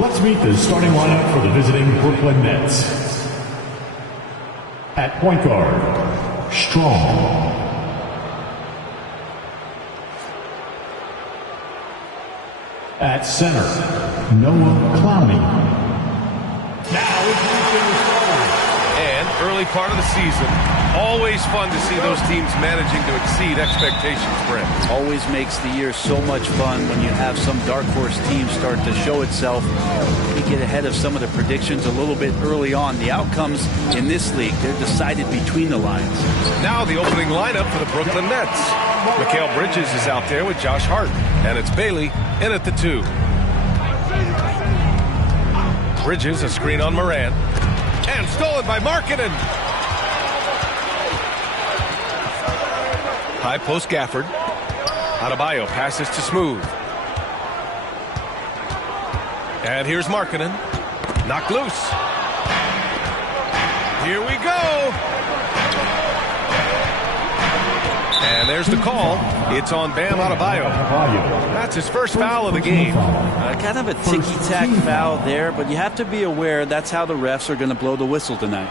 Let's meet the starting lineup for the visiting Brooklyn Nets. At point guard, Strong. At center, Noah Clowney. And early part of the season, always fun to see those teams managing to exceed expectations, Brent. Always makes the year so much fun when you have some dark horse team start to show itself. You get ahead of some of the predictions a little bit early on. The outcomes in this league, they're decided between the lines. Now the opening lineup for the Brooklyn Nets. Mikal Bridges is out there with Josh Hart, and it's Bailey in at the 2. Bridges, a screen on Moran, and stolen by Markkanen. High post Gafford. Adebayo passes to Smooth. And here's Markkanen. Knocked loose. Here we go. And there's the call. It's on Bam Adebayo. That's his first foul of the game. Kind of a ticky-tack foul there, but you have to be aware that's how the refs are going to blow the whistle tonight.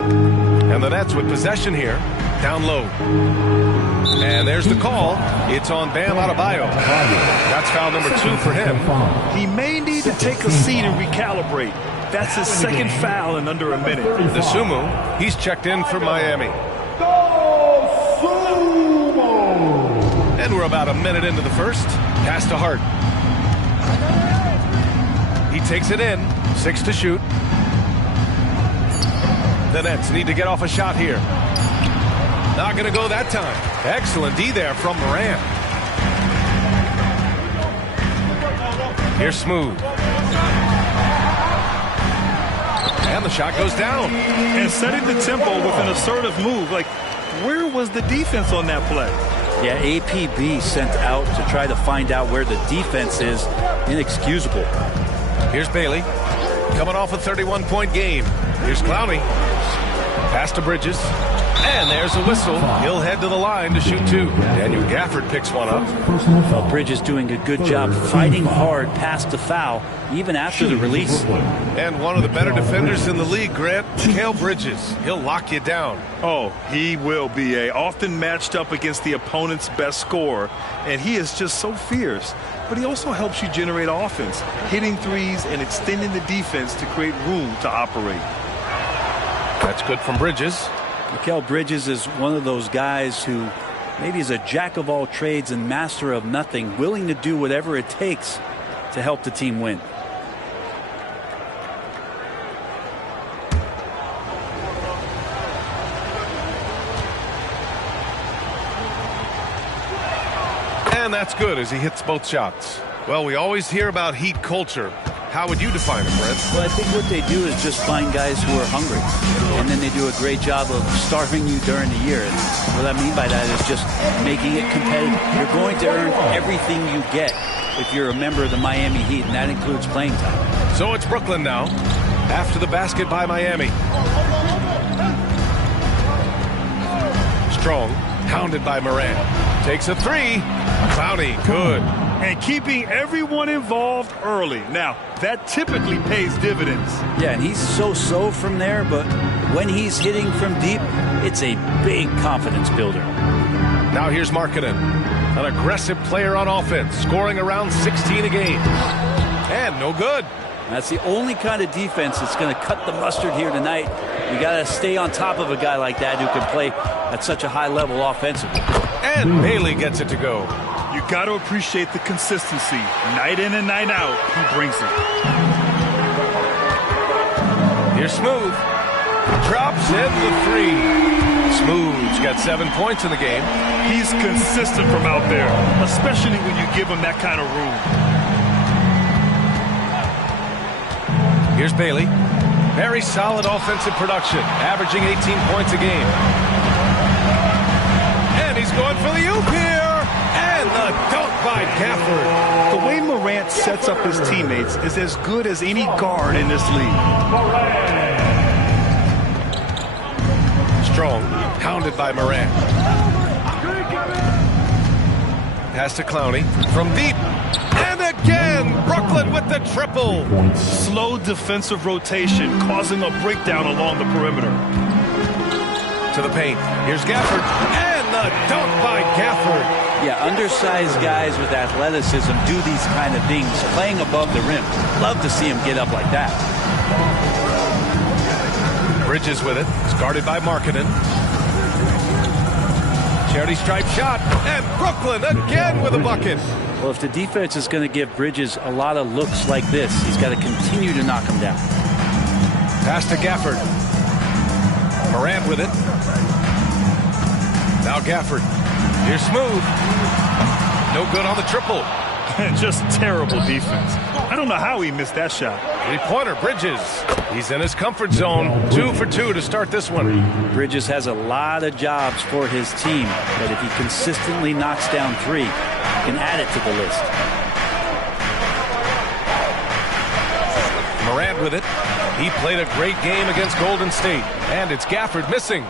And the Nets with possession here. Down low. And there's the call. It's on Bam Adebayo. That's foul number 2 for him. He may need to take a seat and recalibrate. That's his second foul in under a minute. The Sumo, he's checked in for Miami. And we're about a minute into the first. Pass to Hart. He takes it in. 6 to shoot. The Nets need to get off a shot here. Not going to go that time. Excellent D there from Moran. Here's Smooth. And the shot goes down. And setting the tempo with an assertive move. Like, where was the defense on that play? Yeah, APB sent out to try to find out where the defense is. Inexcusable. Here's Bailey. Coming off a 31-point game. Here's Clowney. Pass to Bridges. And there's a whistle. He'll head to the line to shoot 2. Daniel Gafford picks one up. Well, Bridges doing a good job fighting hard past the foul, even after the release. And one of the better defenders in the league, Grant, Mikal Bridges. He'll lock you down. Oh, he will be often matched up against the opponent's best scorer. And he is just so fierce. But he also helps you generate offense, hitting threes and extending the defense to create room to operate. That's good from Bridges. Mikal Bridges is one of those guys who maybe is a jack of all trades and master of nothing, willing to do whatever it takes to help the team win. And that's good as he hits both shots. Well, we always hear about Heat culture. How would you define it, Brent? Well, I think what they do is just find guys who are hungry. And then they do a great job of starving you during the year. And what I mean by that is just making it competitive. You're going to earn everything you get if you're a member of the Miami Heat, and that includes playing time. So it's Brooklyn now, after the basket by Miami. Strong, hounded by Moran. Takes a 3. Clowney, good. And keeping everyone involved early. Now, that typically pays dividends. Yeah, and he's so-so from there, but when he's hitting from deep, it's a big confidence builder. Now here's Markkanen, an aggressive player on offense, scoring around 16 a game. And no good. That's the only kind of defense that's going to cut the mustard here tonight. You got to stay on top of a guy like that who can play at such a high level offensively. And Bailey gets it to go. You got to appreciate the consistency. Night in and night out, he brings it. Here's Smooth. Drops in the 3. Smooth's got 7 points in the game. He's consistent from out there, especially when you give him that kind of room. Here's Bailey. Very solid offensive production, averaging 18 points a game. And he's going for the oop here. And the dunk by Gafford. The way Morant sets up his teammates is as good as any guard in this league. Strong, Hounded by Moran. Pass to Clowney. From deep. And again, Brooklyn with the triple. Slow defensive rotation, causing a breakdown along the perimeter. To the paint. Here's Gafford. And the dunk by Gafford. Yeah, undersized guys with athleticism do these kind of things, playing above the rim. Love to see him get up like that. Bridges with it. It's guarded by Markkanen. Charity stripe shot. And Brooklyn again with a bucket. Well, if the defense is going to give Bridges a lot of looks like this, he's got to continue to knock him down. Pass to Gafford. Morant with it. Now Gafford. Here's Smooth. No good on the triple. Just terrible defense. I don't know how he missed that shot. Three-pointer, Bridges. He's in his comfort zone. 2 for 2 to start this one. Bridges has a lot of jobs for his team, but if he consistently knocks down 3, he can add it to the list. Morant with it. He played a great game against Golden State. And it's Gafford missing.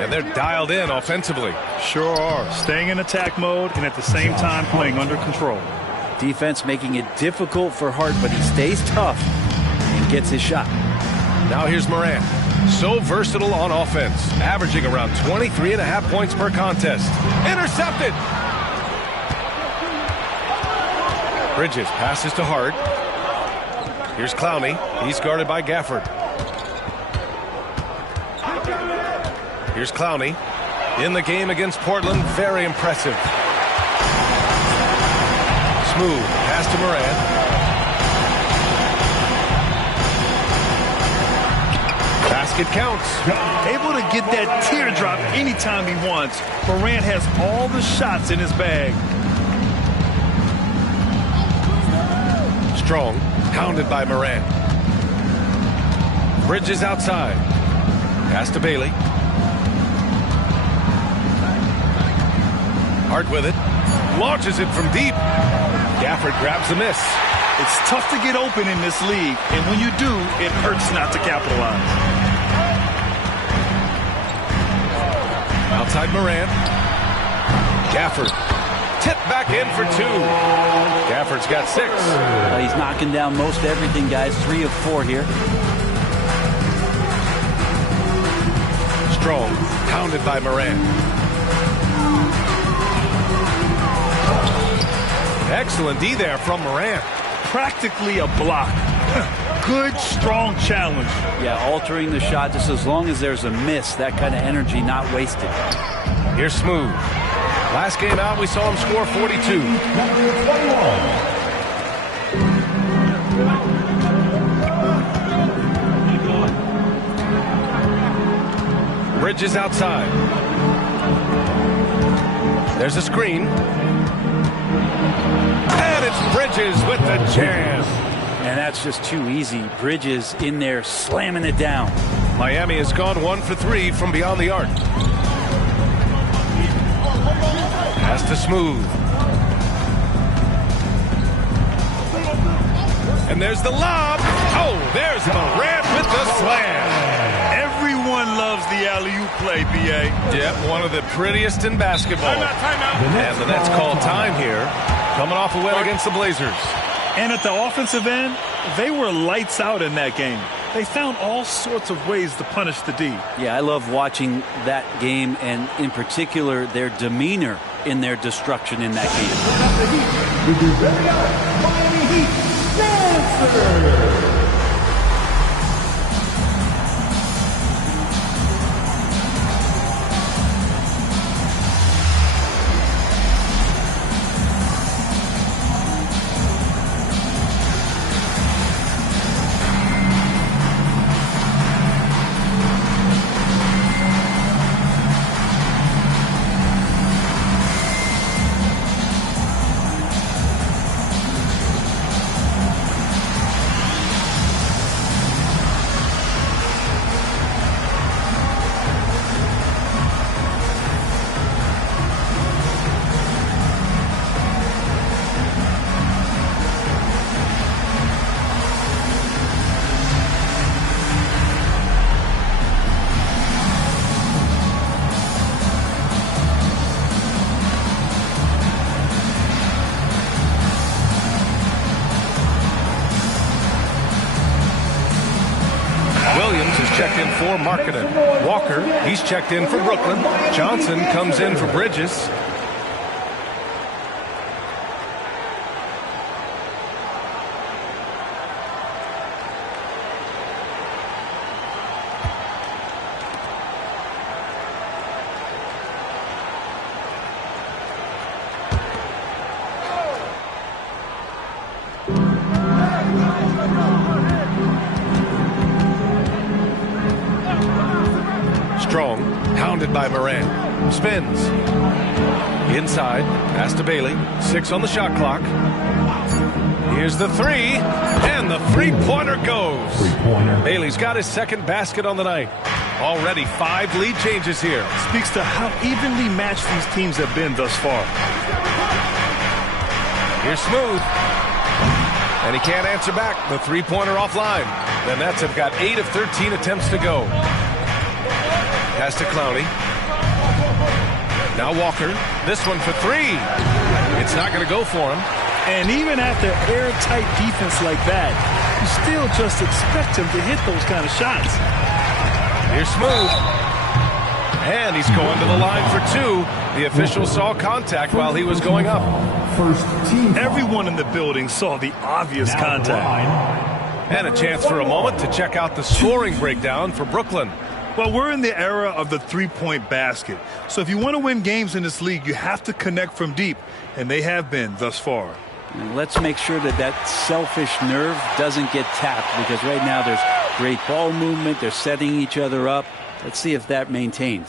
And they're dialed in offensively. Sure are. Staying in attack mode and at the same time playing under control. Defense making it difficult for Hart, but he stays tough and gets his shot. Now here's Morant. So versatile on offense. Averaging around 23.5 points per contest. Intercepted. Bridges passes to Hart. Here's Clowney. He's guarded by Gafford. Here's Clowney. In the game against Portland, very impressive. Smooth. Pass to Morant. Basket counts. Able to get that teardrop anytime he wants. Morant has all the shots in his bag. Strong. Pounded by Morant. Bridges outside. Pass to Bailey. Hart with it. Launches it from deep. Gafford grabs the miss. It's tough to get open in this league, and when you do, it hurts not to capitalize. Outside Morant. Gafford. Tip back in for 2. Gafford's got 6. He's knocking down most everything, guys. 3 of 4 here. Strong. Pounded by Morant. Excellent D there from Morant. Practically a block. Good, strong challenge. Yeah, altering the shot just as long as there's a miss. That kind of energy not wasted. Here's Smooth. Last game out, we saw him score 42. Bridges outside. There's a screen. And it's Bridges with the jam. And that's just too easy. Bridges in there slamming it down. Miami has gone 1 for 3 from beyond the arc. Pass to Smooth. And there's the lob. Oh, there's Morant with the slam. Everyone loves the alley-oop play, B.A. Yep, one of the prettiest in basketball. Timeout. And the Nets call time here. Coming off a win against the Blazers. And at the offensive end, they were lights out in that game. They found all sorts of ways to punish the D. Yeah, I love watching that game, and in particular, their demeanor in their destruction in that game. With your very own Miami Heat dancer. checked in for Markkanen. Walker, he's checked in for Brooklyn. Johnson comes in for Bridges. Strong, hounded by Moran. Spins. Inside, pass to Bailey. 6 on the shot clock. Here's the three, and the three-pointer goes. Bailey's got his second basket on the night. Already 5 lead changes here. Speaks to how evenly matched these teams have been thus far. Here's Smooth. And he can't answer back. The three-pointer offline. The Nets have got 8 of 13 attempts to go. Pass to Clowney. Now Walker. This one for 3. It's not going to go for him. And even after airtight defense like that, you still just expect him to hit those kind of shots. Here's Smooth. And he's going to the line for 2. The official saw contact while he was going up. First team. Everyone in the building saw the obvious contact. And a chance for a moment to check out the scoring breakdown for Brooklyn. Well, we're in the era of the three-point basket. So if you want to win games in this league, you have to connect from deep. And they have been thus far. And let's make sure that that selfish nerve doesn't get tapped, because right now there's great ball movement. They're setting each other up. Let's see if that maintains.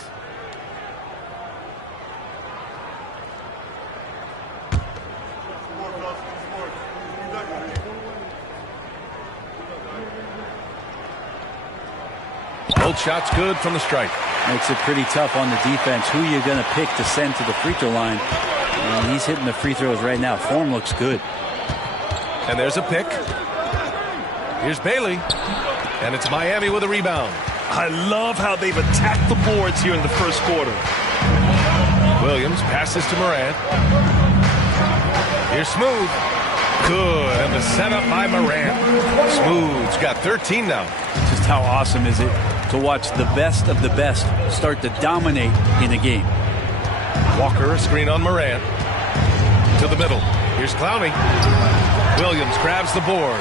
Both shots good from the strike. Makes it pretty tough on the defense. Who you're going to pick to send to the free throw line. And he's hitting the free throws right now. Form looks good. And there's a pick. Here's Bailey. And it's Miami with a rebound. I love how they've attacked the boards here in the first quarter. Williams passes to Moran. Here's Smooth. Good. And the setup by Moran. Smooth's got 13 now. Just how awesome is it to watch the best of the best start to dominate in a game. Walker, a screen on Moran. To the middle. Here's Clowney. Williams grabs the board.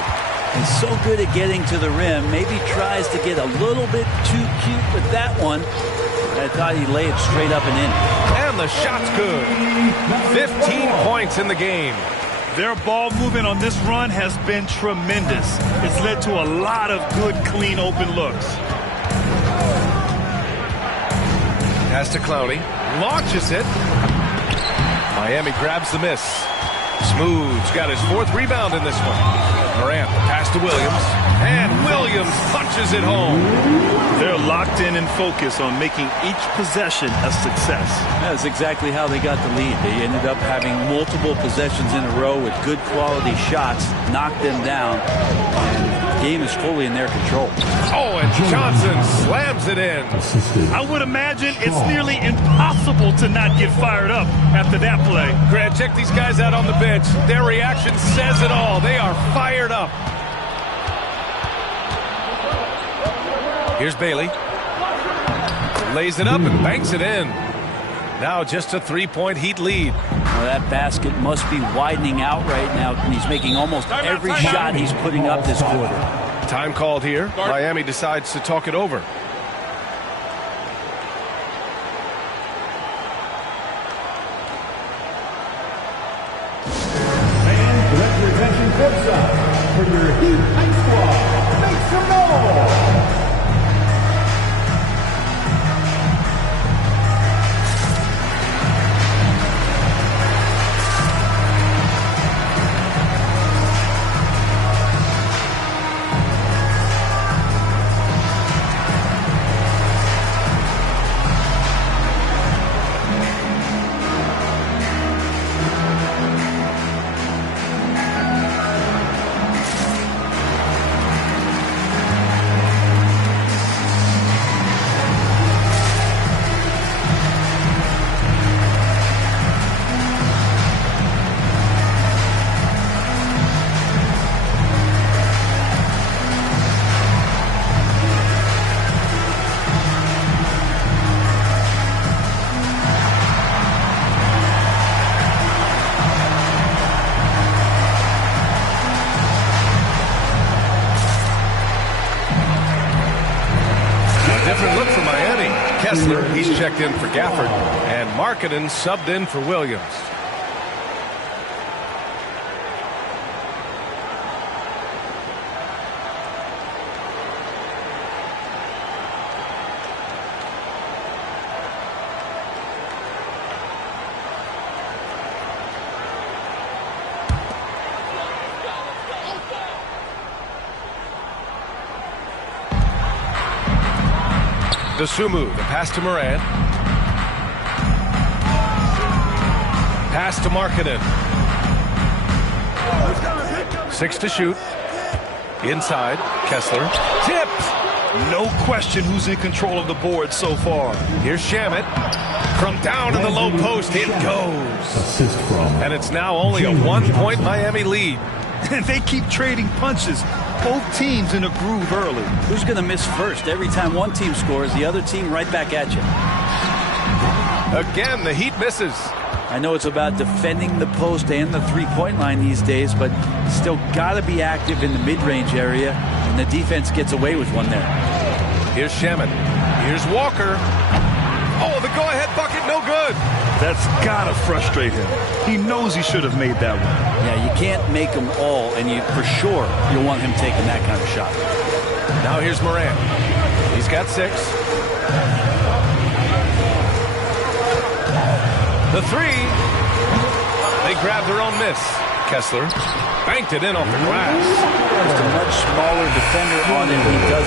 He's so good at getting to the rim. Maybe tries to get a little bit too cute with that one. I thought he'd lay it straight up and in. And the shot's good. 15 points in the game. Their ball movement on this run has been tremendous. It's led to a lot of good, clean, open looks. Pass to Clowney. Launches it. Miami grabs the miss. Smooth's got his 4th rebound in this one. Morant, pass to Williams. And Williams punches it home. They're locked in and focused on making each possession a success. That's exactly how they got the lead. They ended up having multiple possessions in a row with good quality shots, knocked them down, and the game is fully in their control. Oh, and Johnson slams it in. I would imagine it's nearly impossible to not get fired up after that play. Grant, check these guys out on the bench. Their reaction says it all. They are fired up. Here's Bailey. Lays it up and banks it in. Now just a 3-point Heat lead. Well, that basket must be widening out right now. He's making almost every shot he's putting up this quarter. Time called here. Miami decides to talk it over. And direct your attention courtside for your Heat Ice Squad. Make some noise! Kessler, he's checked in for Gafford. And Markkanen subbed in for Williams. Sumu, the pass to Moran. Pass to Markkanen. 6 to shoot. Inside, Kessler. Tipped! No question who's in control of the board so far. Here's Shamet. From down in the low post, it goes. Assist from. And it's now only a 1-point Miami lead. And they keep trading punches. Both teams in a groove early. Who's going to miss first? Every time one team scores, the other team right back at you. Again, the Heat misses. I know it's about defending the post and the three-point line these days, but still got to be active in the mid-range area, and the defense gets away with one there. Here's Shamet. Here's Walker. Oh, the go-ahead bucket, no good. That's got to frustrate him. He knows he should have made that one. Yeah, you can't make them all, and for sure you'll want him taking that kind of shot. Now here's Moran. He's got 6. The 3. They grab their own miss. Kessler banked it in off the glass. Just a much smaller defender on him. He does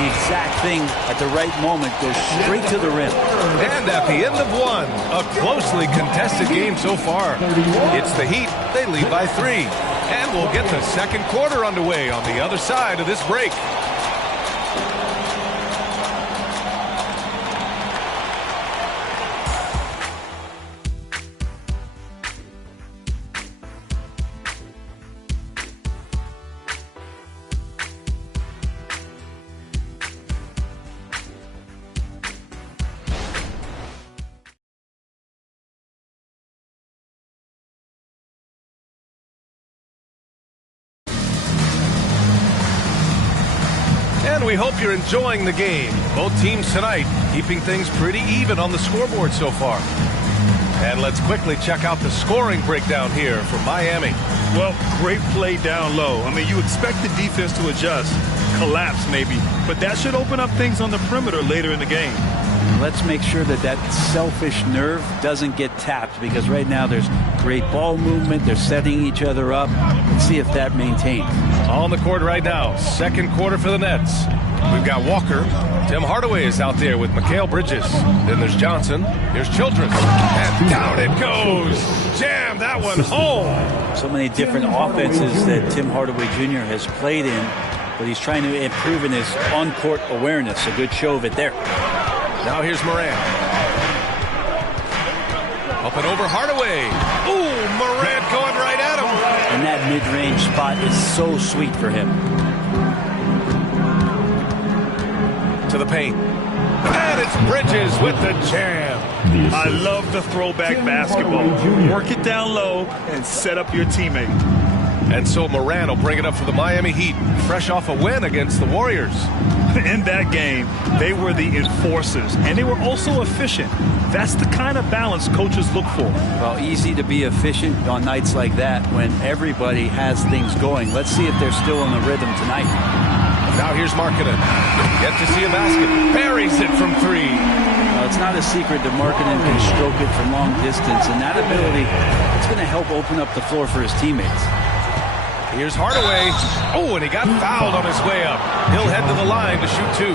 the exact thing at the right moment, goes straight to the rim. And at the end of 1, a closely contested game so far. It's the Heat. They lead by 3. And we'll get the second quarter underway on the other side of this break. And we hope you're enjoying the game. Both teams tonight keeping things pretty even on the scoreboard so far. And let's quickly check out the scoring breakdown here for Miami. Well, great play down low. I mean, you expect the defense to adjust, collapse maybe, but that should open up things on the perimeter later in the game. Let's make sure that that selfish nerve doesn't get tapped, because right now there's great ball movement. They're setting each other up. Let's see if that maintains. On the court right now, second quarter for the Nets. We've got Walker. Tim Hardaway is out there with Mikal Bridges. Then there's Johnson. Here's Childress. And down it goes. Jam that one home. So many different offenses that Tim Hardaway Jr. has played in, but he's trying to improve in his on-court awareness. A good show of it there. Now here's Moran. Up and over Hardaway. Ooh, Moran going right at him. And that mid-range spot is so sweet for him. To the paint. And it's Bridges with the jam. I love the throwback basketball. Work it down low and set up your teammate. And so Moran will bring it up for the Miami Heat, fresh off a win against the Warriors. In that game, they were the enforcers, and they were also efficient. That's the kind of balance coaches look for. Well, easy to be efficient on nights like that when everybody has things going. Let's see if they're still in the rhythm tonight. Now here's Markkanen. Yet to see a basket. Buries it from 3. Well, it's not a secret that Markkanen can stroke it from long distance, and that ability, it's going to help open up the floor for his teammates. Here's Hardaway. Oh, and he got fouled on his way up. He'll head to the line to shoot 2.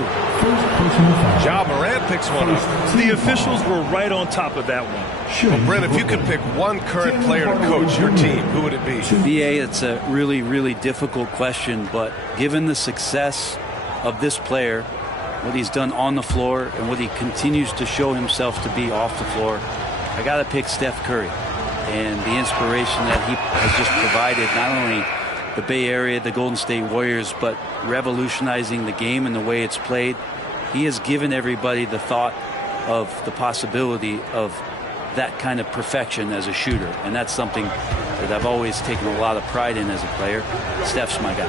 Ja Morant picks one up. The officials were right on top of that one. Well, Brent, if you could pick one current player to coach your team, who would it be? BA, it's a really, really difficult question, but given the success of this player, what he's done on the floor and what he continues to show himself to be off the floor, I got to pick Steph Curry. And the inspiration that he has just provided, not only the Bay Area, the Golden State Warriors, but revolutionizing the game and the way it's played. He has given everybody the thought of the possibility of that kind of perfection as a shooter. And that's something that I've always taken a lot of pride in as a player. Steph's my guy.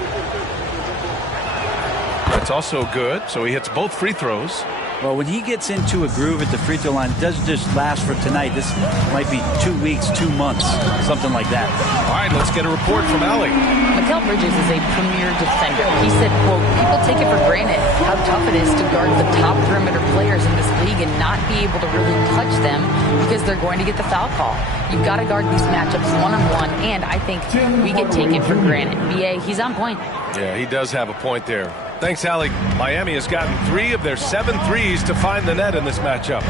That's also good. So he hits both free throws. Well, when he gets into a groove at the free throw line, it doesn't just last for tonight. This might be 2 weeks, 2 months, something like that. All right, let's get a report from Allie. Mikal Bridges is a premier defender. He said, quote, people take it for granted how tough it is to guard the top perimeter players in this league and not be able to really touch them because they're going to get the foul call. You've got to guard these matchups one-on-one, and I think we get taken for granted. BA, he's on point. Yeah, he does have a point there. Thanks, Allie. Miami has gotten 3 of their 7 threes to find the net in this matchup.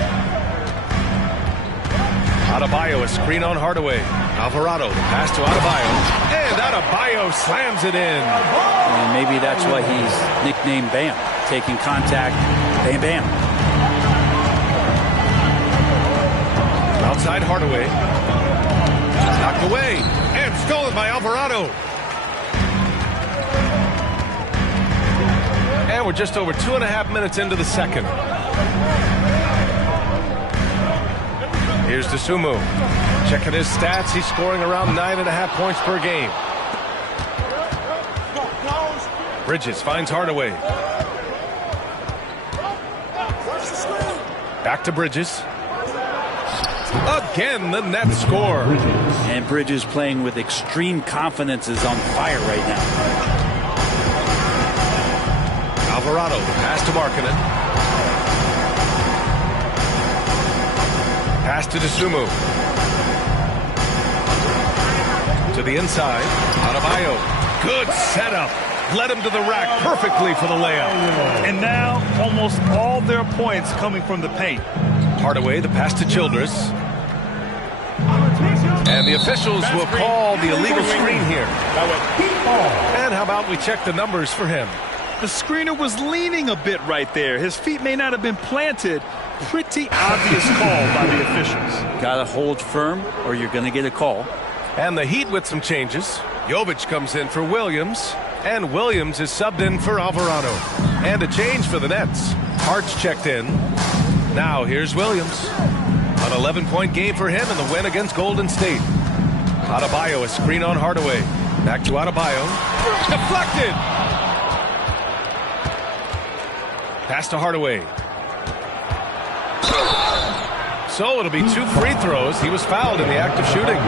Adebayo, a screen on Hardaway. Alvarado, the pass to Adebayo. And Adebayo slams it in. And maybe that's why he's nicknamed Bam. Taking contact, bam, bam. Outside Hardaway. Knocked away. And stolen by Alvarado. And we're just over 2.5 minutes into the second. Here's Dosunmu. Checking his stats. He's scoring around 9.5 points per game. Bridges finds Hardaway. Back to Bridges. Again, the net score. And Bridges playing with extreme confidence is on fire right now. Alvarado, pass to Markkanen. Pass to Dosunmu. To the inside. Adebayo. Good setup. Led him to the rack perfectly for the layup. And now almost all their points coming from the paint. Hardaway, the pass to Childress. And the officials will call the illegal screen here. And how about we check the numbers for him? The screener was leaning a bit right there. His feet may not have been planted. Pretty obvious call by the officials. Got to hold firm or you're going to get a call. And the Heat with some changes. Jovic comes in for Williams. And Williams is subbed in for Alvarado. And a change for the Nets. Hart's checked in. Now here's Williams. An 11-point game for him in the win against Golden State. Adebayo, a screen on Hardaway. Back to Adebayo. Deflected! Pass to Hardaway. So it'll be 2 free throws. He was fouled in the act of shooting.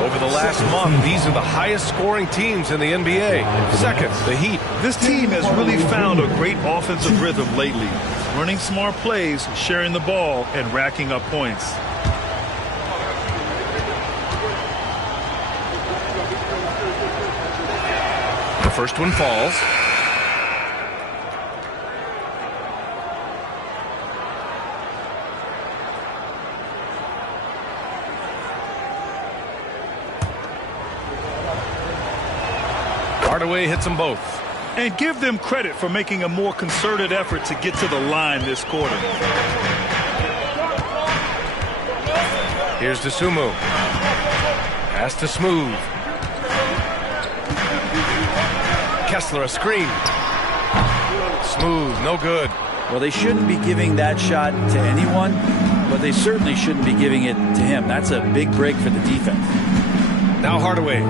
Over the last month, these are the highest scoring teams in the NBA. Second, the Heat. This team has really found a great offensive rhythm lately. Running smart plays, sharing the ball, and racking up points. The first one falls. Hardaway hits them both. And give them credit for making a more concerted effort to get to the line this quarter. Here's Dosunmu. Pass to Smooth. Kessler, a screen. Smooth, no good. Well, they shouldn't be giving that shot to anyone, but they certainly shouldn't be giving it to him. That's a big break for the defense. Now Hardaway.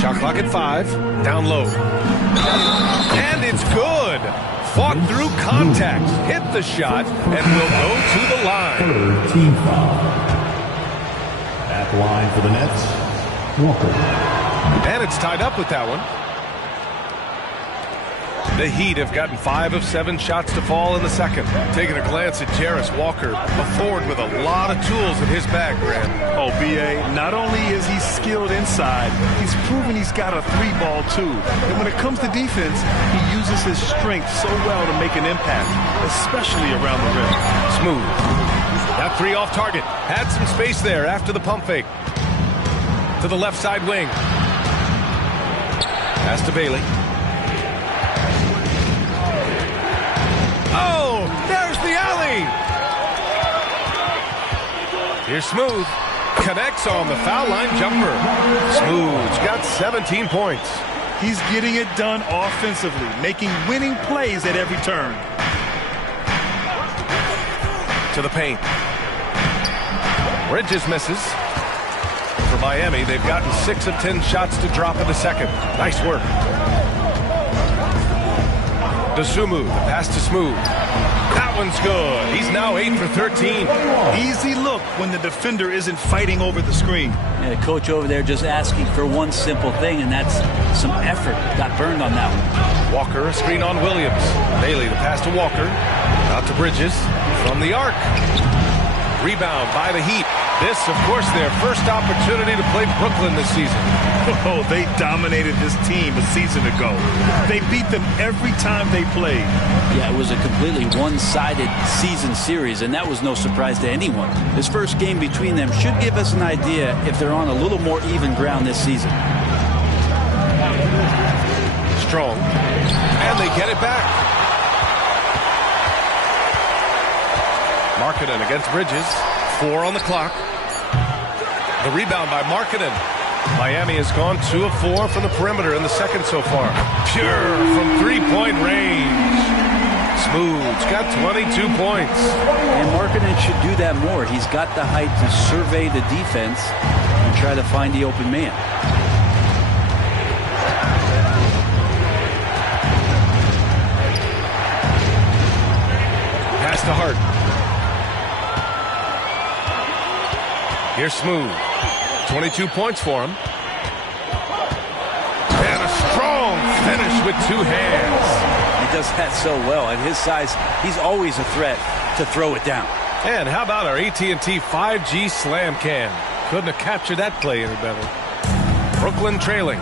Shot clock at 5. Down low. And it's good. Fought through contact. Hit the shot and will go to the line. 3rd team foul. At the line for the Nets, Walker. And it's tied up with that one. The Heat have gotten 5 of 7 shots to fall in the second. Taking a glance at Jarris Walker, a forward with a lot of tools in his bag, Grant. Oh, B.A., not only is he skilled inside, he's proven he's got a 3-ball too. And when it comes to defense, he uses his strength so well to make an impact, especially around the rim. Smooth. That 3 off target. Had some space there after the pump fake. To the left side wing. Pass to Bailey. Oh, there's the alley. Here's Smooth. Connects on the foul line jumper. Smooth's got 17 points. He's getting it done offensively, making winning plays at every turn. To the paint. Bridges misses. for Miami. They've gotten 6 of 10 shots to drop in the second. Nice work. DeSumo, the pass to Smooth. That one's good. He's now 8 for 13. Easy look when the defender isn't fighting over the screen. Yeah, the coach over there just asking for one simple thing, and that's some effort. Got burned on that one. Walker, a screen on Williams. Bailey, the pass to Walker. Out to Bridges from the arc. Rebound by the Heat. This, of course, their first opportunity to play Brooklyn this season. Oh, they dominated this team a season ago. They beat them every time they played. Yeah, it was a completely one-sided season series, and that was no surprise to anyone. This first game between them should give us an idea if they're on a little more even ground this season. Strong. And they get it back. Markkanen against Bridges. 4 on the clock. The rebound by Markkanen. Miami has gone 2 of 4 from the perimeter in the second so far. Pure from three-point range. Smooth's got 22 points. And Markkanen should do that more. He's got the height to survey the defense and try to find the open man. Pass to Hart. Here's Smooth. 22 points for him. And a strong finish with 2 hands. He does that so well. At his size, he's always a threat to throw it down. And how about our AT&T 5G slam cam? Couldn't have captured that play any better. Brooklyn trailing.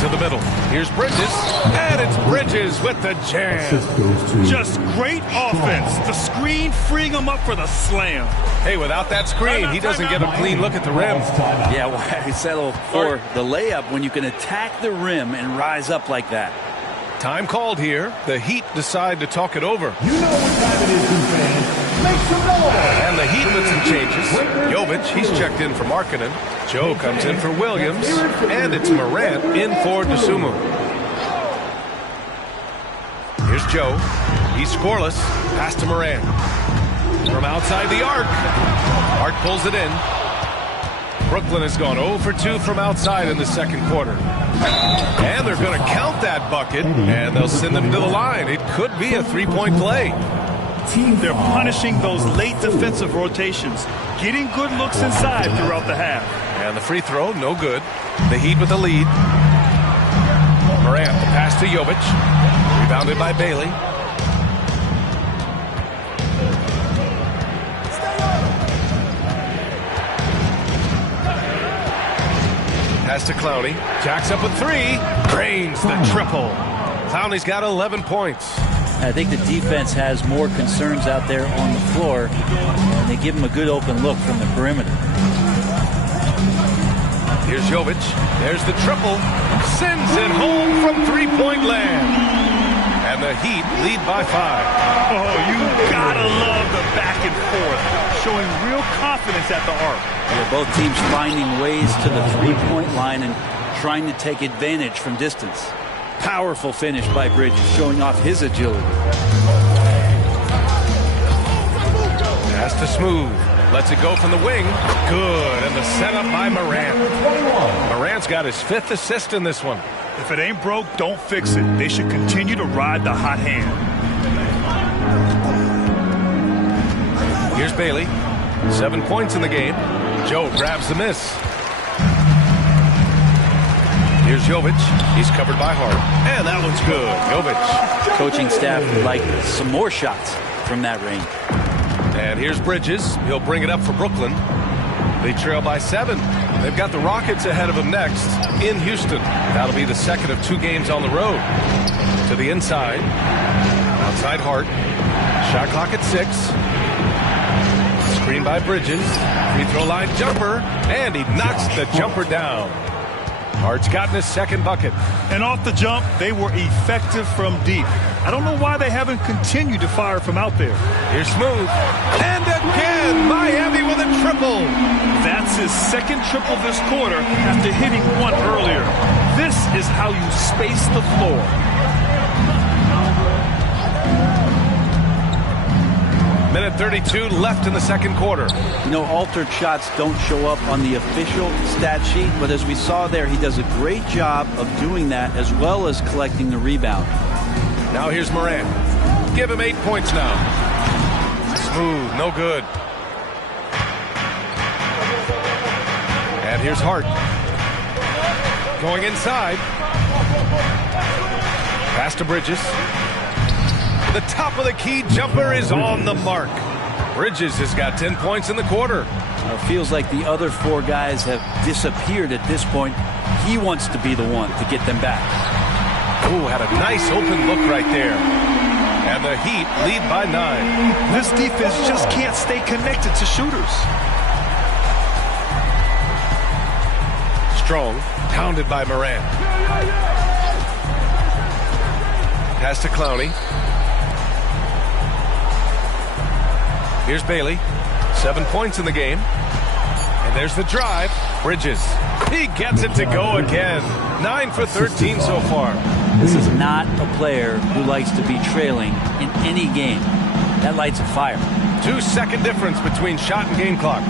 To the middle. Here's Bridges. And it's Bridges with the jam. Just great offense. The screen freeing him up for the slam. Hey, without that screen, he doesn't get a clean look at the rim. Yeah, why settle for the layup when you can attack the rim and rise up like that? Time called here. The Heat decide to talk it over. You know what time it is, fans. Make some noise. And the Heat with some changes. Jovic, he's checked in for Markkanen. Joe comes in for Williams. And it's Morant in for DeSumo. Here's Joe. He's scoreless. Pass to Morant. From outside the arc. Hart pulls it in. Brooklyn has gone 0 for 2 from outside in the second quarter. And they're going to count that bucket. And they'll send them to the line. It could be a three-point play. They're punishing those late defensive rotations, getting good looks inside throughout the half. And the free throw, no good. The Heat with the lead. Morant, the pass to Jovic. Rebounded by Bailey. Pass to Clowney. Jacks up with 3. Drains the triple. Clowney's got 11 points. I think the defense has more concerns out there on the floor, and they give him a good open look from the perimeter. Here's Jovic. There's the triple. Sends it home from three-point land. And the Heat lead by 5. Oh, you gotta love the back and forth, showing real confidence at the arc. Yeah, both teams finding ways to the three-point line and trying to take advantage from distance. Powerful finish by Bridges, showing off his agility. Pass to Smooth. Lets it go from the wing. Good. And the setup by Morant. Morant's got his 5th assist in this one. If it ain't broke, don't fix it. They should continue to ride the hot hand. Here's Bailey. 7 points in the game. Joe grabs the miss. Here's Jovic. He's covered by Hart. And that one's good. Jovic. Coaching staff would like some more shots from that range. And here's Bridges. He'll bring it up for Brooklyn. They trail by 7. They've got the Rockets ahead of them next in Houston. That'll be the second of 2 games on the road. To the inside. Outside Hart. Shot clock at 6. Screen by Bridges. Free throw line jumper. And he knocks the jumper down. Hart's gotten his second bucket. And off the jump, they were effective from deep. I don't know why they haven't continued to fire from out there. Here's Smooth. And again, Miami with a triple. That's his second triple this quarter after hitting one earlier. This is how you space the floor. Minute 32 left in the second quarter. You know, altered shots don't show up on the official stat sheet, but as we saw there, he does a great job of doing that as well as collecting the rebound. Now here's Morant. Give him 8 points now. Smooth, no good. And here's Hart. Going inside. Pass to Bridges. The top of the key jumper is on the mark. Bridges has got 10 points in the quarter. It feels like the other 4 guys have disappeared at this point. He wants to be the one to get them back. Ooh, had a nice open look right there. And the Heat lead by 9. This defense just can't stay connected to shooters. Strong, pounded by Morant. Pass to Clowney. Here's Bailey. 7 points in the game. And there's the drive. Bridges. He gets it to go again. 9 for 13 so far. This is not a player who likes to be trailing in any game. That lights a fire. 2-second difference between shot and game clock.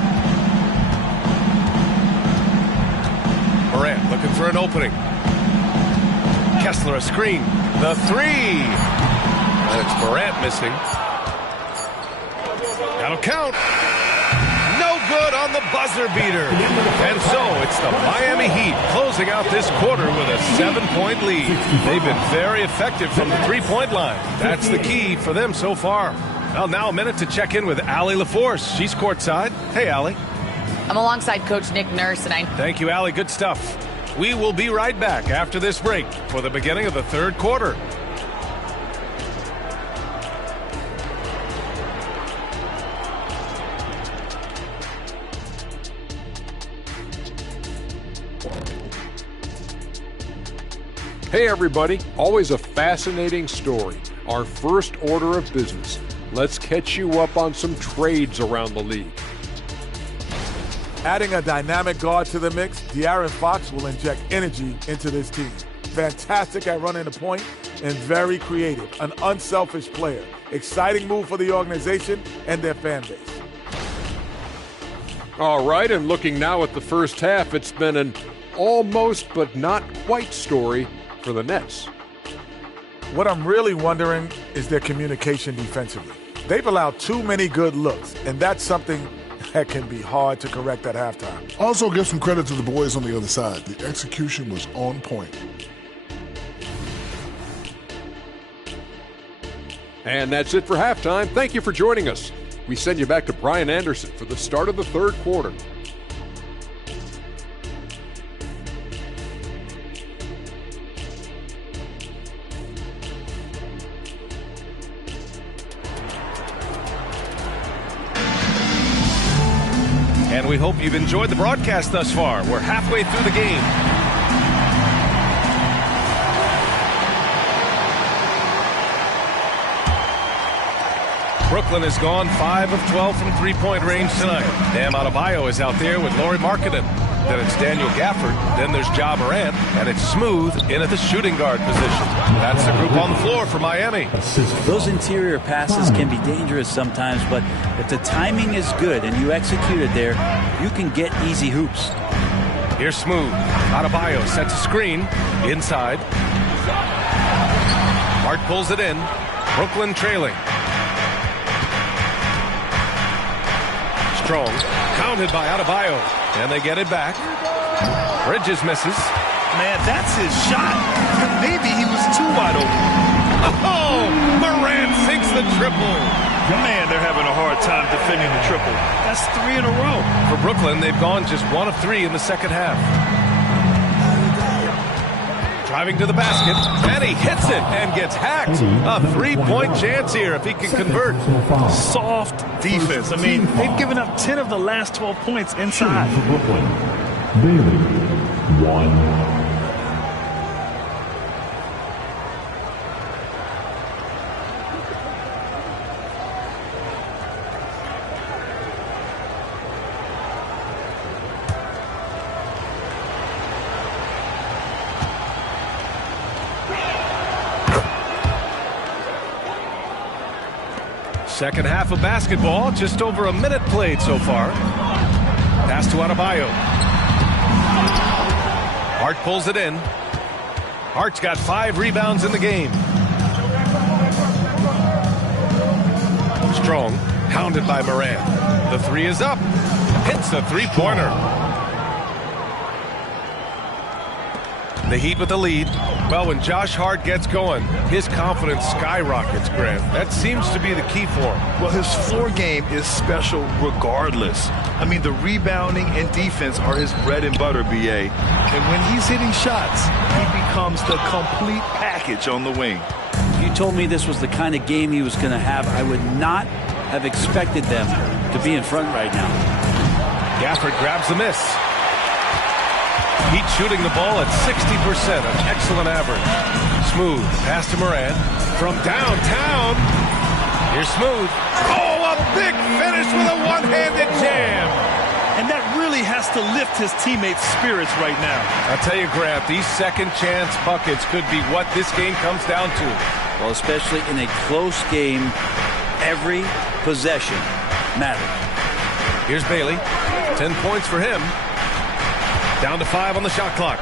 Morant looking for an opening. Kessler a screen. The 3. And it's Morant missing. That'll count. No good on the buzzer beater. And so it's the Miami Heat closing out this quarter with a 7-point lead. They've been very effective from the three-point line. That's the key for them so far. Well, now a minute to check in with Allie LaForce. She's courtside. Hey, Allie. I'm alongside Coach Nick Nurse, and Thank you, Allie. Good stuff. We will be right back after this break for the beginning of the third quarter. Hey everybody, always a fascinating story. Our first order of business. Let's catch you up on some trades around the league. Adding a dynamic guard to the mix, De'Aaron Fox will inject energy into this team. Fantastic at running the point and very creative, an unselfish player. Exciting move for the organization and their fan base. All right, and looking now at the first half, it's been an almost but not quite story for the Nets. What I'm really wondering is their communication defensively. They've allowed too many good looks, and that's something that can be hard to correct at halftime. Also give some credit to the boys on the other side. The execution was on point. And that's it for halftime. Thank you for joining us. We send you back to Brian Anderson for the start of the third quarter. And we hope you've enjoyed the broadcast thus far. We're halfway through the game. Brooklyn has gone 5 of 12 from three-point range tonight. Bam Adebayo is out there with Lauri Markkanen. Then it's Daniel Gafford. Then there's Ja Morant. And it's Smooth in at the shooting guard position. That's the group on the floor for Miami. Those interior passes can be dangerous sometimes, but if the timing is good and you execute it there, you can get easy hoops. Here's Smooth. Adebayo sets a screen. Inside. Hart pulls it in. Brooklyn trailing. Strong. Counted by Adebayo. And they get it back. Bridges misses. Man, that's his shot. Maybe he was too wide open. Oh! Morant sinks the triple. Man, they're having a hard time defending the triple. That's 3 in a row. For Brooklyn, they've gone just 1 of 3 in the second half. Driving to the basket, and he hits it and gets hacked. A 3-point chance here if he can convert. Soft defense. I mean, they've given up 10 of the last 12 points inside. For Brooklyn, Bailey, 1. Second half of basketball, just over a minute played so far. Pass to Adebayo. Hart pulls it in. Hart's got 5 rebounds in the game. Strong, hounded by Morant. The 3 is up. Hits the three-pointer. The Heat with the lead. Well, when Josh Hart gets going, his confidence skyrockets, Grant. That seems to be the key for him. Well, his floor game is special regardless. I mean, the rebounding and defense are his bread and butter, B.A. And when he's hitting shots, he becomes the complete package on the wing. If you told me this was the kind of game he was going to have, I would not have expected them to be in front right now. Gafford grabs the miss. Heat shooting the ball at 60%, an excellent average. Smooth, pass to Morant. From downtown, here's Smooth. Oh, a big finish with a one-handed jam. And that really has to lift his teammates' spirits right now. I'll tell you, Grant, these second-chance buckets could be what this game comes down to. Well, especially in a close game, every possession matters. Here's Bailey. 10 points for him. Down to 5 on the shot clock.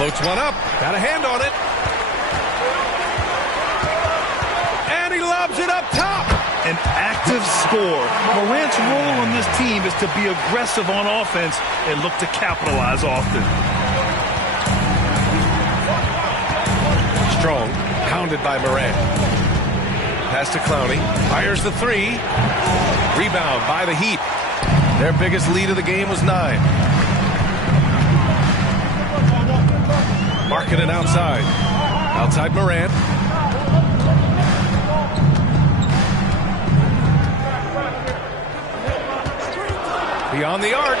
Floats one up. Got a hand on it. And he lobs it up top. An active scorer. Morant's role on this team is to be aggressive on offense and look to capitalize often. Strong, hounded by Morant. Pass to Clowney. Fires the 3. Rebound by the Heat. Their biggest lead of the game was 9. Marking it outside. Outside Morant. Beyond the arc.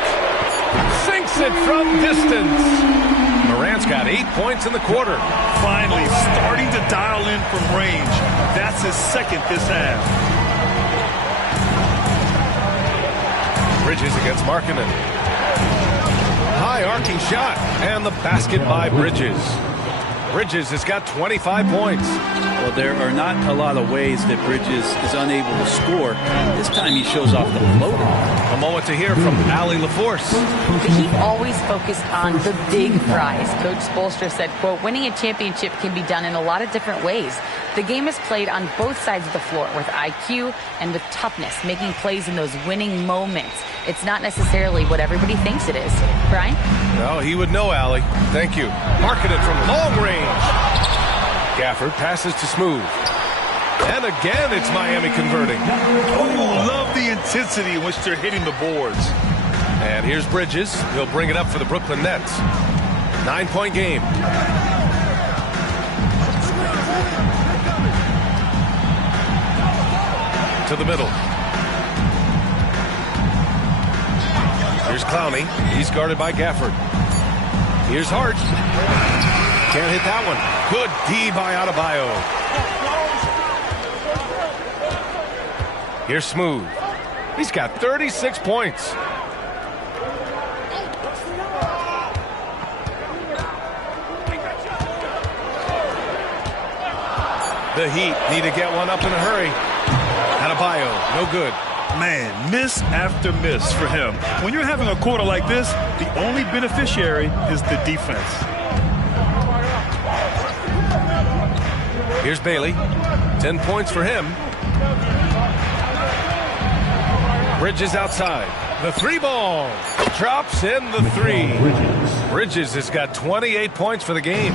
Sinks it from distance. Morant's got 8 points in the quarter. Finally starting to dial in from range. That's his second this half. Bridges against Markkanen. High arcing shot. And the basket by Bridges. Bridges has got 25 points. Well, there are not a lot of ways that Bridges is unable to score. This time he shows off the floater. A moment to hear from Allie LaForce. The Heat always focused on the big prize. Coach Spoelstra said, quote, winning a championship can be done in a lot of different ways. The game is played on both sides of the floor with IQ and with toughness, making plays in those winning moments. It's not necessarily what everybody thinks it is. Brian? No, he would know, Allie. Thank you. Markkanen from long range. Gafford passes to Smooth. And again, it's Miami converting. Oh, love the intensity in which they're hitting the boards. And here's Bridges. He'll bring it up for the Brooklyn Nets. 9-point game. To the middle. Here's Clowney. He's guarded by Gafford. Here's Hart. Can't hit that one. Good D by Adebayo. Here's Smooth. He's got 36 points. The Heat need to get one up in a hurry. Adebayo, no good. Man, miss after miss for him. When you're having a quarter like this, the only beneficiary is the defense. Here's Bailey. 10 points for him. Bridges outside. The 3 ball. Drops in the 3. Bridges has got 28 points for the game.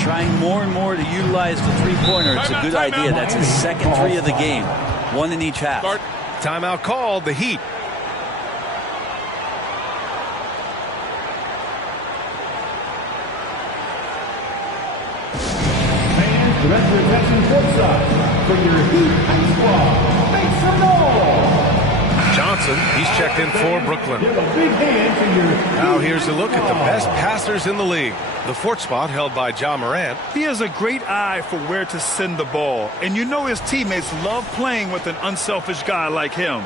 Trying more and more to utilize the three-pointer. It's a good idea. That's his second 3 of the game. 1 in each half. Timeout called, the Heat. Fans, direct your attention courtside for your Heat Ice Squad. Make some noise! Johnson, he's checked in for Brooklyn. Give a big hand to your Now here's a look at the best passers in the league. The 4th spot held by Ja Morant. He has a great eye for where to send the ball. And you know his teammates love playing with an unselfish guy like him.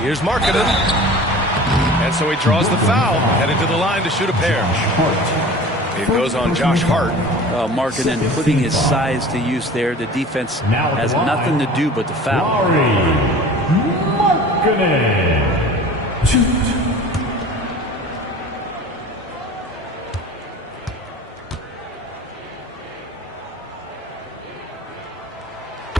Here's Markkanen. And so he draws the foul, headed to the line to shoot a pair. It goes on Josh Hart. Markkanen putting his size to use there. The defense has nothing to do but to foul. Markkanen.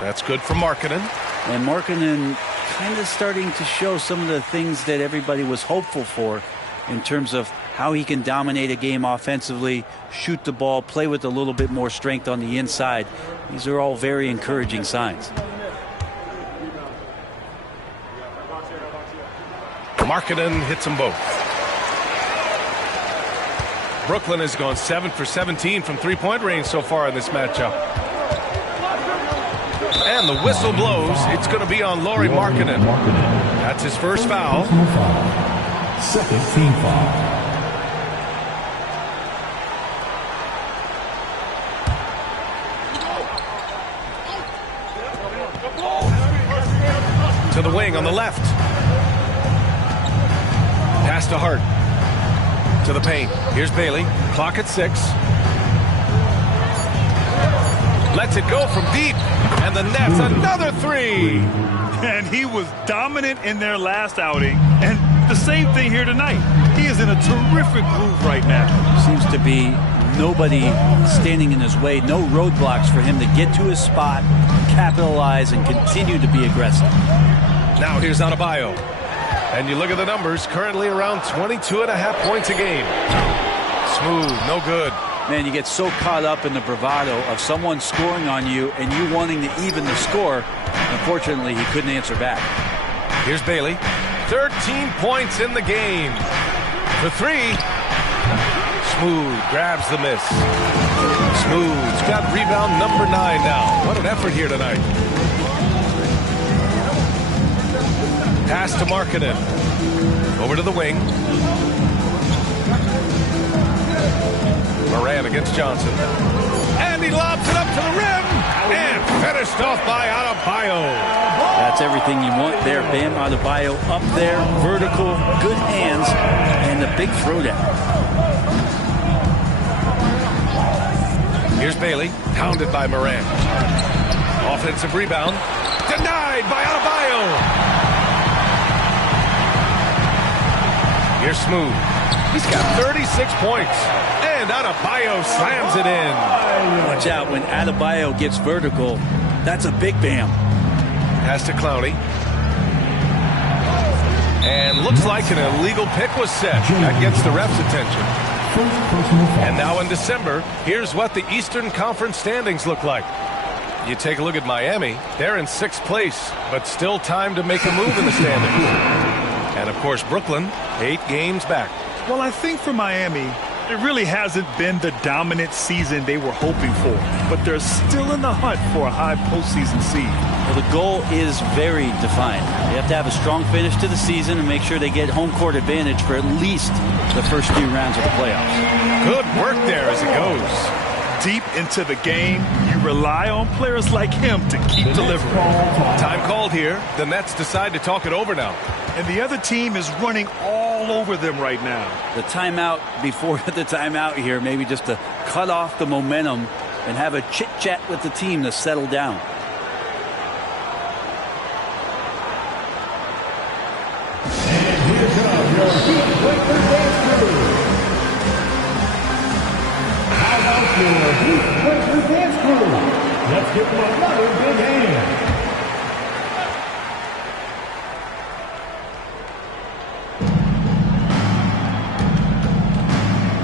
That's good for Markkanen. And Markkanen kind of starting to show some of the things that everybody was hopeful for in terms of how he can dominate a game offensively, shoot the ball, play with a little bit more strength on the inside. These are all very encouraging signs. Markkanen hits them both. Brooklyn has gone 7 for 17 from three-point range so far in this matchup. And the whistle blows. It's going to be on Lauri Markkanen. That's his first foul. Second team foul. To the wing on the left. Pass to Hart. To the paint. Here's Bailey. Clock at 6. Lets it go from deep. And the Nets another three. And he was dominant in their last outing. And the same thing here tonight. He is in a terrific groove right now. Seems to be nobody standing in his way. No roadblocks for him to get to his spot, capitalize, and continue to be aggressive. Now here's Adebayo. And you look at the numbers, currently around 22.5 points a game. Smooth, no good. Man, you get so caught up in the bravado of someone scoring on you and you wanting to even the score. Unfortunately, he couldn't answer back. Here's Bailey. 13 points in the game. For three. Smooth grabs the miss. Smooth's got rebound number 9 now. What an effort here tonight. Pass to Markkanen. Over to the wing. Moran against Johnson. And he lobs it up to the rim. And finished off by Adebayo. That's everything you want there. Bam Adebayo up there. Vertical, good hands, and the big throwdown. Here's Bailey. Pounded by Moran. Offensive rebound. Denied by Adebayo. Here's Smooth. He's got 36 points. And Adebayo slams it in. Watch out when Adebayo gets vertical. That's a big bam. Pass to Clowney. And looks like an illegal pick was set. That gets the ref's attention. And now in December, here's what the Eastern Conference standings look like. You take a look at Miami. They're in 6th place, but still time to make a move in the standings. And, of course, Brooklyn, 8 games back. Well, I think for Miami, it really hasn't been the dominant season they were hoping for. But they're still in the hunt for a high postseason seed. Well, the goal is very defined. They have to have a strong finish to the season and make sure they get home court advantage for at least the first few rounds of the playoffs. Good work there as it goes. Deep into the game, you rely on players like him to keep delivering. Time called here. The Nets decide to talk it over now. And the other team is running all over them right now. The timeout before the timeout here, maybe just to cut off the momentum and have a chit-chat with the team to settle down. And here comes your Heat Breaker dance crew. How about your Heat Breaker dance crew? Let's give them another big hand.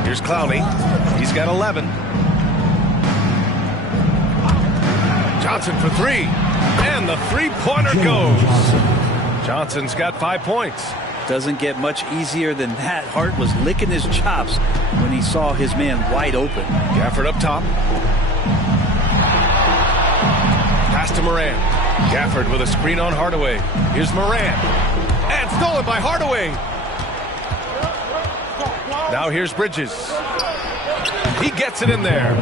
Here's Clowney. He's got 11. Johnson for 3. And the three-pointer goes. Johnson's got 5 points. Doesn't get much easier than that. Hart was licking his chops when he saw his man wide open. Gafford up top. Pass to Moran. Gafford with a screen on Hardaway. Here's Moran. And stolen by Hardaway. Now here's Bridges. He gets it in there.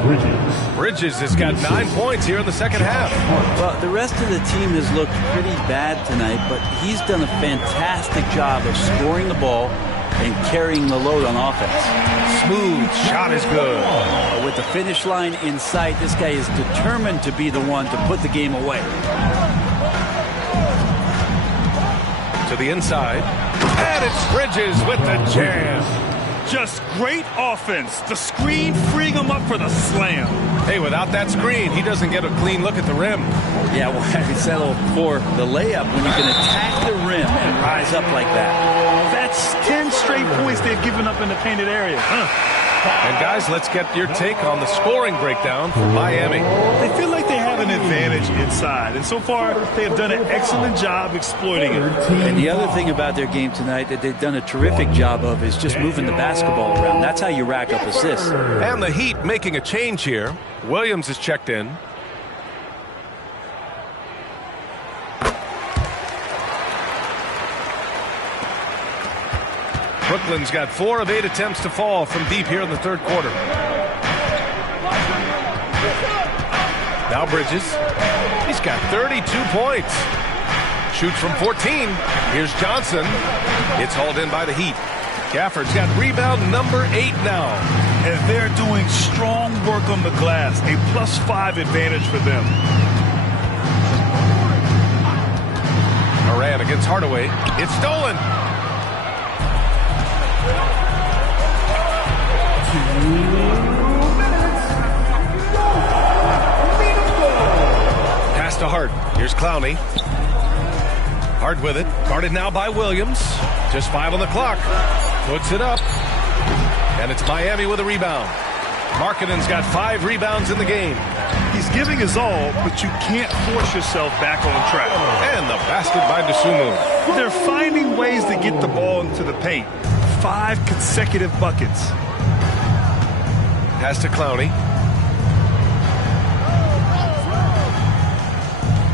Bridges has got 9 points here in the second half. Well, the rest of the team has looked pretty bad tonight, but he's done a fantastic job of scoring the ball and carrying the load on offense. Smooth shot is good. With the finish line in sight, this guy is determined to be the one to put the game away. To the inside. And it's Bridges with the jam. Just great offense. The screen freeing him up for the slam. Hey, without that screen, he doesn't get a clean look at the rim. Yeah, well, I settle for the layup when you can attack the rim and rise up like that. That's 10 straight points they've given up in the painted area. And guys, let's get your take on the scoring breakdown for Miami. They feel like they have an advantage inside, and so far they have done an excellent job exploiting it. And the other thing about their game tonight that they've done a terrific job of is just moving the basketball around. That's how you rack up assists. And the Heat making a change here. Williams is checked in. Brooklyn's got 4 of 8 attempts to fall from deep here in the third quarter. Now Bridges. He's got 32 points. Shoots from 14. Here's Johnson. It's hauled in by the Heat. Gafford's got rebound number 8 now. And they're doing strong work on the glass. A +5 advantage for them. Moran against Hardaway. It's stolen. Pass to Hart. Here's Clowney. Hart with it. Guarded now by Williams. Just 5 on the clock. Puts it up. And it's Miami with a rebound. Markkanen's got 5 rebounds in the game. He's giving his all, but you can't force yourself back on track. And the basket by Dosunmu. They're finding ways to get the ball into the paint. 5 consecutive buckets. Pass to Clowney.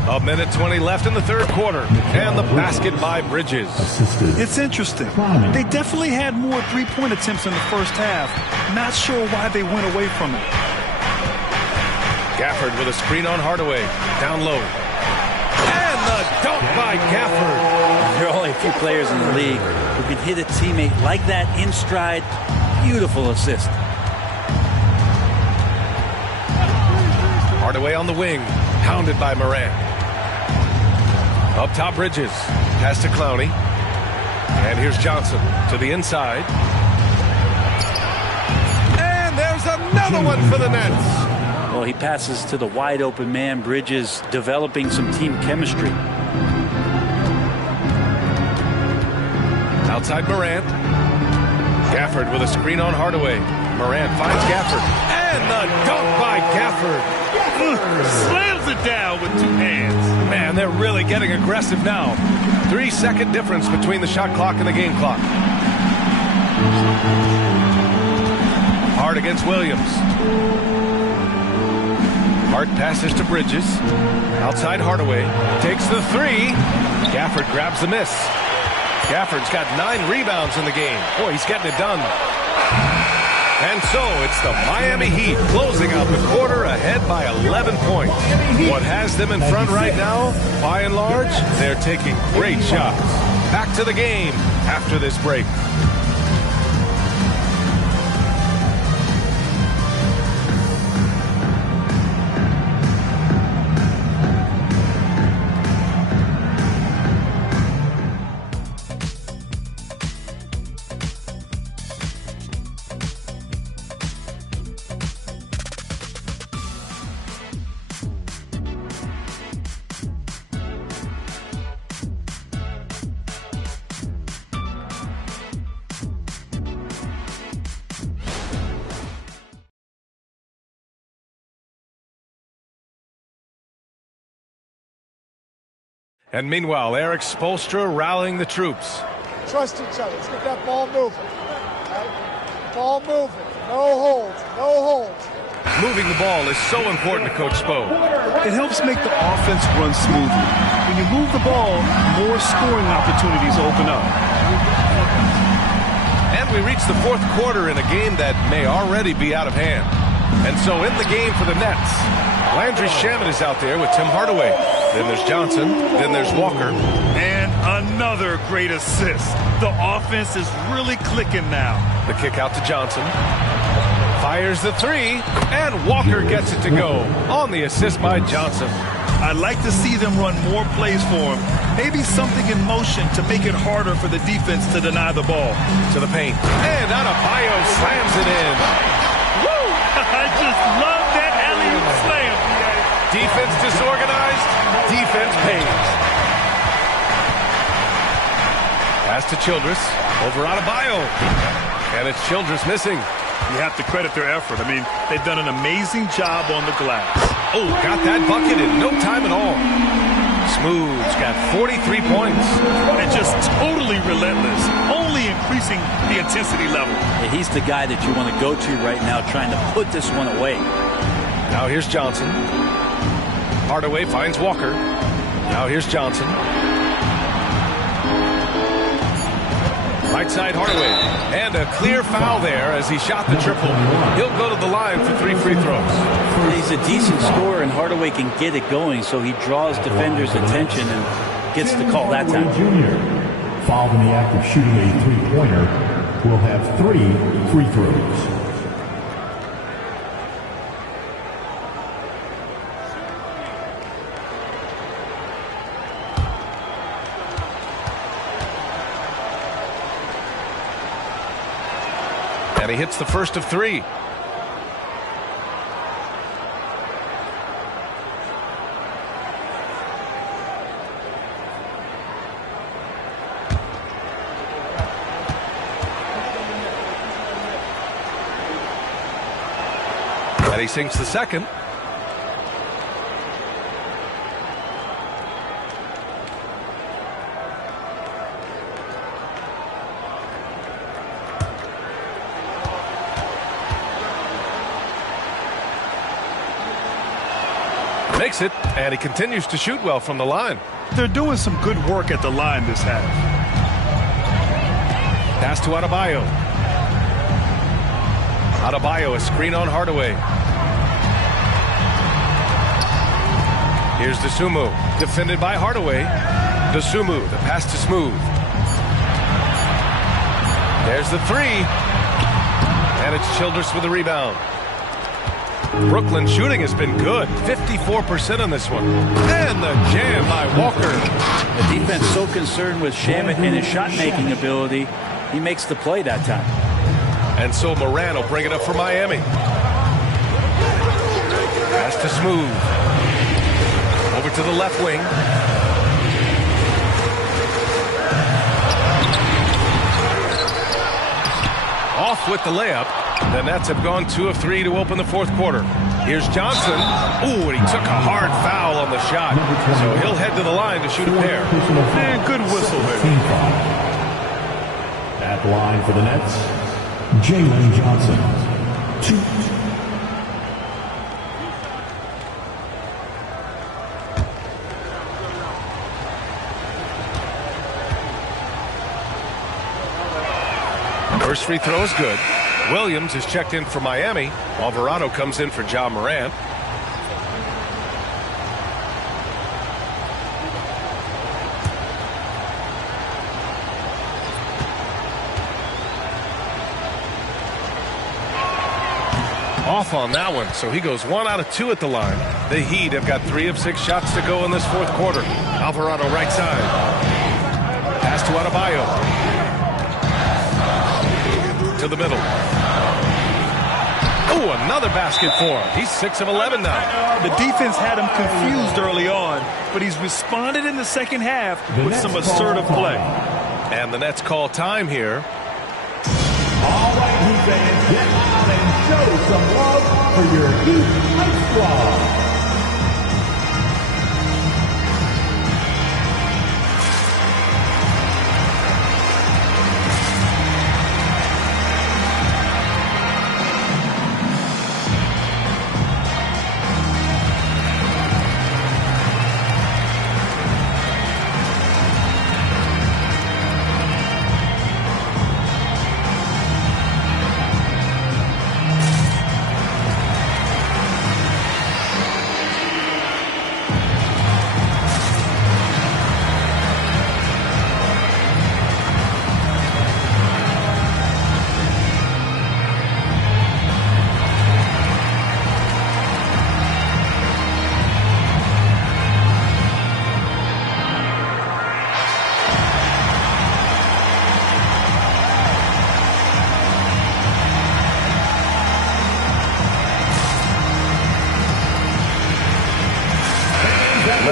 A minute 20 left in the third quarter. And the basket by Bridges. It's interesting. They definitely had more three-point attempts in the first half. Not sure why they went away from it. Gafford with a screen on Hardaway. Down low. And the dunk by Gafford. There are only a few players in the league who can hit a teammate like that in stride. Beautiful assist. Hardaway on the wing. Pounded by Moran. Up top Bridges. Pass to Clowney. And here's Johnson to the inside. And there's another one for the Nets. Well, he passes to the wide open man. Bridges developing some team chemistry. Outside Morant. Gafford with a screen on Hardaway. Morant finds Gafford. And the dunk by Gafford. Slams it down with 2 hands. Man, they're really getting aggressive now. 3-second difference between the shot clock and the game clock. Hart against Williams. Hart passes to Bridges. Outside Hardaway. Takes the 3. Gafford grabs the miss. Gafford's got 9 rebounds in the game. Boy, he's getting it done. And so it's the Miami Heat closing out the quarter ahead by 11 points. What has them in front right now, by and large, they're taking great shots. Back to the game after this break. And meanwhile, Eric Spoelstra rallying the troops. Trust each other. Let's get that ball moving. Right? Ball moving. No holds. No holds. Moving the ball is so important to Coach Spo. It helps make the offense run smoothly. When you move the ball, more scoring opportunities open up. And we reach the fourth quarter in a game that may already be out of hand. And so in the game for the Nets, Landry Shamet is out there with Tim Hardaway. Then there's Johnson. Then there's Walker. And another great assist. The offense is really clicking now. The kick out to Johnson. Fires the three, and Walker gets it to go on the assist by Johnson. I'd like to see them run more plays for him. Maybe something in motion to make it harder for the defense to deny the ball. To the paint. And Adebayo slams it in. Woo! I just love that alley-oop slam. Defense disorganized. Defense pays. Pass to Childress. Over Adebayo. And it's Childress missing. You have to credit their effort. I mean, they've done an amazing job on the glass. Oh, got that bucket in no time at all. Smooth's got 43 points. And just totally relentless, only increasing the intensity level. Yeah, he's the guy that you want to go to right now, trying to put this one away. Now here's Johnson. Hardaway finds Walker. Now here's Johnson. Right side Hardaway. And a clear foul there as he shot the triple. He'll go to the line for 3 free throws. He's a decent scorer, and Hardaway can get it going, so he draws defenders' attention and gets the call that time. Jr., fouled in the act of shooting a three-pointer, will have 3 free throws. And he hits the first of 3. And he sinks the second. Makes it, and he continues to shoot well from the line. They're doing some good work at the line this half. Pass to Adebayo. Adebayo, a screen on Hardaway. Here's Dosunmu, defended by Hardaway. Dosunmu, the pass to Smooth. There's the 3. And it's Childress with the rebound. Brooklyn shooting has been good. 54% on this one. And the jam by Walker. The defense so concerned with Shamet and his shot-making ability, he makes the play that time. And so Moran will bring it up for Miami. Pass to Smooth. Over to the left wing. Off with the layup. The Nets have gone 2 of 3 to open the fourth quarter. Here's Johnson. Ooh, and he took a hard foul on the shot. So he'll head to the line to shoot a pair. Man, good whistle there. At the line for the Nets, Jalen Johnson. 2. First free throw is good. Williams is checked in for Miami. Alvarado comes in for Ja Morant. Off on that one, so he goes 1 out of 2 at the line. The Heat have got 3 of 6 shots to go in this fourth quarter. Alvarado right side. Pass to Adebayo. To the middle. Oh, another basket for him. He's 6 of 11 now. The defense had him confused early on, but he's responded in the second half with some assertive play. And the Nets call time here. All right, Heat fans, get out and show some love for your Heat Ice Squad.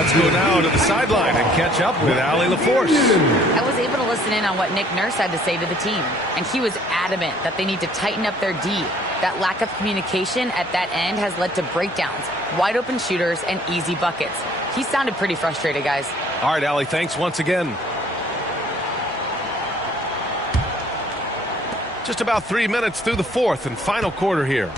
Let's go now to the sideline and catch up with Allie LaForce. I was able to listen in on what Nick Nurse had to say to the team, and he was adamant that they need to tighten up their D. That lack of communication at that end has led to breakdowns, wide open shooters, and easy buckets. He sounded pretty frustrated, guys. All right, Allie, thanks once again. Just about 3 minutes through the fourth and final quarter here.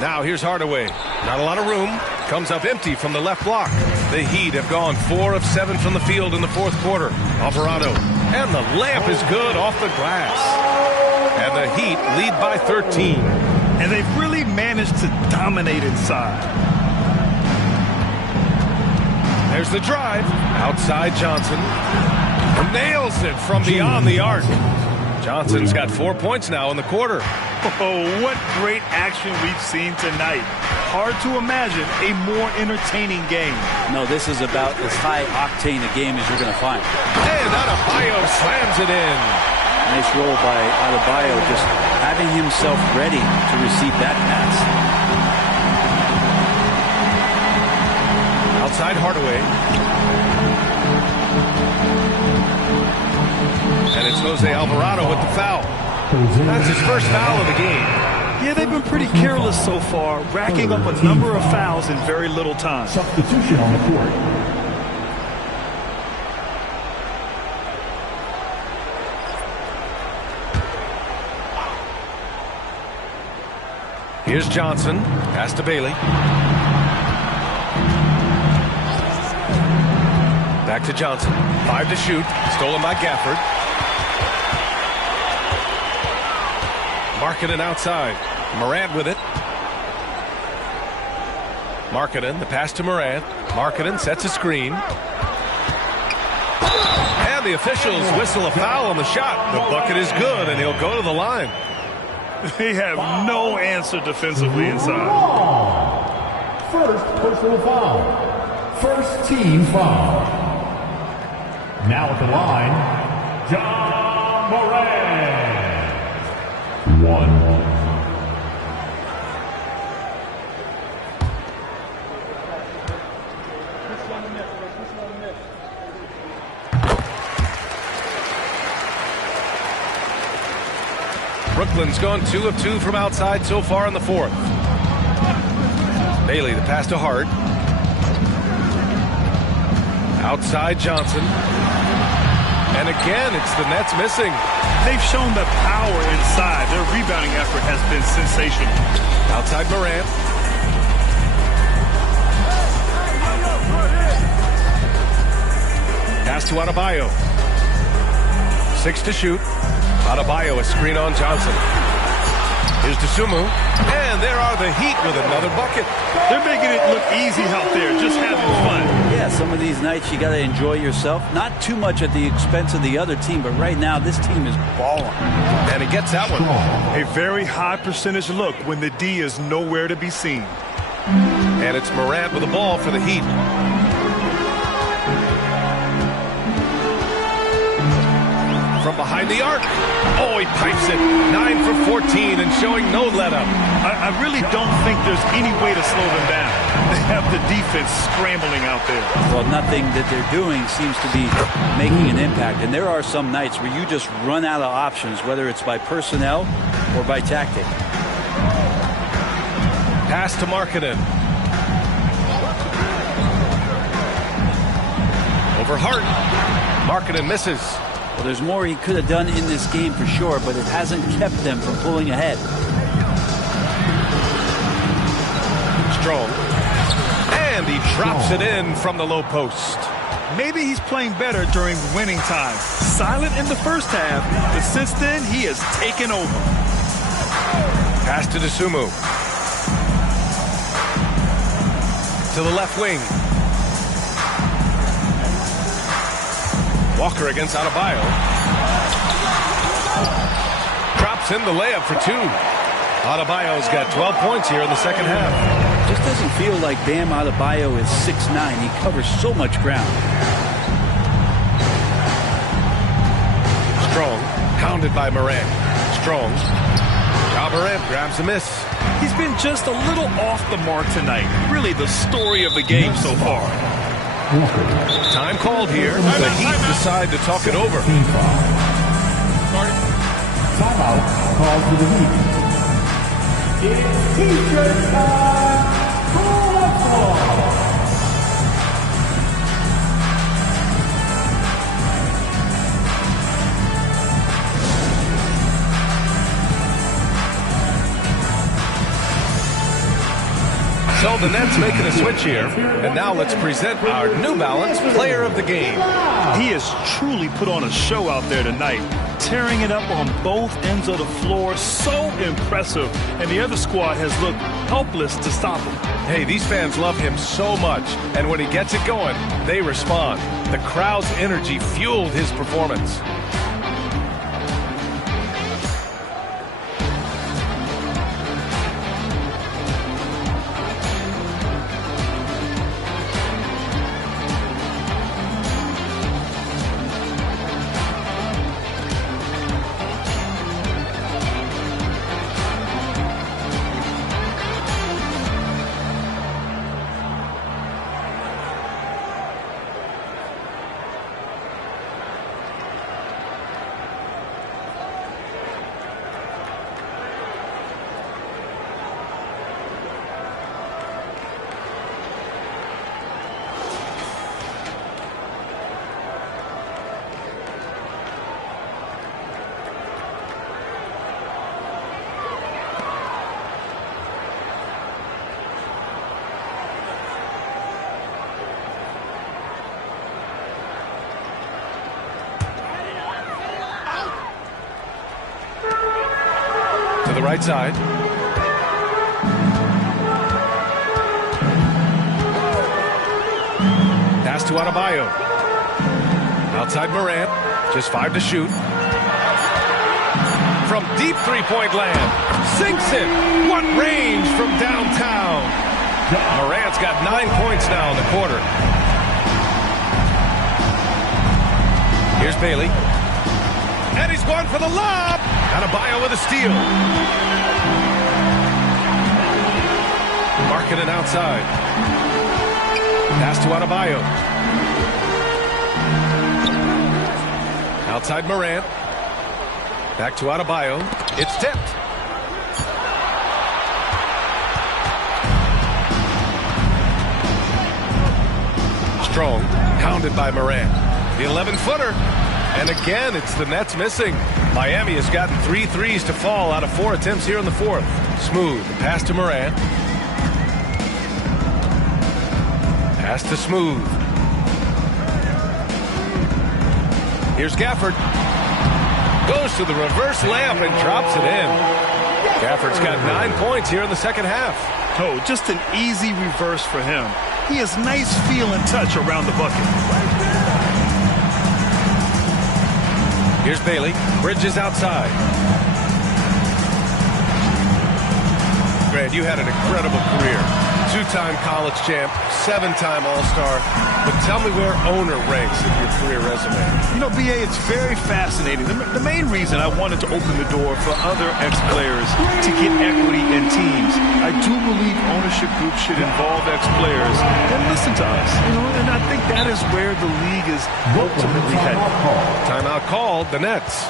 Now here's Hardaway. Not a lot of room. Comes up empty from the left block. The Heat have gone 4 of 7 from the field in the fourth quarter. Alvarado. And the layup is good off the glass. And the Heat lead by 13. And they've really managed to dominate inside. There's the drive. Outside Johnson. Nails it from beyond the arc. Johnson's got 4 points now in the quarter. Oh, what great action we've seen tonight. Hard to imagine a more entertaining game. No, this is about as high-octane a game as you're going to find. And Adebayo slams it in. Nice roll by Adebayo, just having himself ready to receive that pass. Outside Hardaway. And it's Jose Alvarado with the foul. That's his first foul of the game. Yeah, they've been pretty careless so far, racking up a number of fouls in very little time. Substitution on the court. Here's Johnson. Pass to Bailey. Back to Johnson. 5 to shoot. Stolen by Gafford. Markkanen outside. Morant with it. Markkanen, the pass to Morant. Markkanen sets a screen. And the officials whistle a foul on the shot. The bucket is good, and he'll go to the line. They have no answer defensively inside. First personal foul. First team foul. Now at the line, John Morant. 1. Brooklyn's gone 2 of 2 from outside so far in the fourth. Bailey, the pass to Hart. Outside Johnson. And again, it's the Nets missing. They've shown the power inside. Their rebounding effort has been sensational. Outside Morant. Pass to Adebayo. 6 to shoot. Adebayo, a screen on Johnson. Here's Dosunmu. And there are the Heat with another bucket. They're making it look easy out there, just having fun. Yeah, some of these nights you got to enjoy yourself. Not too much at the expense of the other team, but right now this team is balling. And he gets that one. A very high percentage look when the D is nowhere to be seen. And it's Morant with the ball for the Heat. From behind the arc. Oh, he pipes it. 9 for 14 and showing no let-up. I really don't think there's any way to slow them down. They have the defense scrambling out there. Well, nothing that they're doing seems to be making an impact. And there are some nights where you just run out of options, whether it's by personnel or by tactic. Pass to Markkanen. Over Hart. Markkanen misses. Well, there's more he could have done in this game for sure, but it hasn't kept them from pulling ahead. Strong. And he drops it in from the low post. Maybe he's playing better during winning time. Silent in the first half, but since then he has taken over. Pass to Dosunmu. To the left wing. Walker against Adebayo. Drops in the layup for 2. Adebayo's got 12 points here in the second half. Just doesn't feel like Bam Adebayo is 6'9". He covers so much ground. Strong, pounded by Morant. Strong. Ja Morant grabs the miss. He's been just a little off the mark tonight. Really the story of the game so far. Time called here. The Heat decide to talk it over. Timeout called for the Heat. It's T-shirt time. Full applause. So the Nets making a switch here. And now let's present our New Balance player of the game. He has truly put on a show out there tonight, tearing it up on both ends of the floor. So impressive. And the other squad has looked helpless to stop him. Hey, these fans love him so much. And when he gets it going, they respond. The crowd's energy fueled his performance. To the right side. Pass to Adebayo. Outside Morant. Just 5 to shoot. From deep three-point land. Sinks it. What range from downtown. Morant's got 9 points now in the quarter. Here's Bailey. And he's going for the lob. Adebayo with a steal. Marking it outside. Pass to Adebayo. Outside Morant. Back to Adebayo. It's tipped. Strong. Pounded by Morant. The 11-footer. And again, it's the Nets missing. Miami has gotten 3 threes to fall out of 4 attempts here in the fourth. Smooth. Pass to Morant. Pass to Smooth. Here's Gafford. Goes to the reverse layup and drops it in. Gafford's got 9 points here in the second half. Oh, just an easy reverse for him. He has nice feel and touch around the bucket. Here's Bailey. Bridges outside. Grant, you had an incredible career. 2-time college champ, 7-time All-Star. But tell me where owner ranks in your career resume. You know, B.A., it's very fascinating. The main reason I wanted to open the door for other ex-players to get equity in teams. I do believe ownership groups should involve ex-players and listen to us. You know, and I think that is where the league is ultimately headed. Timeout called, the Nets.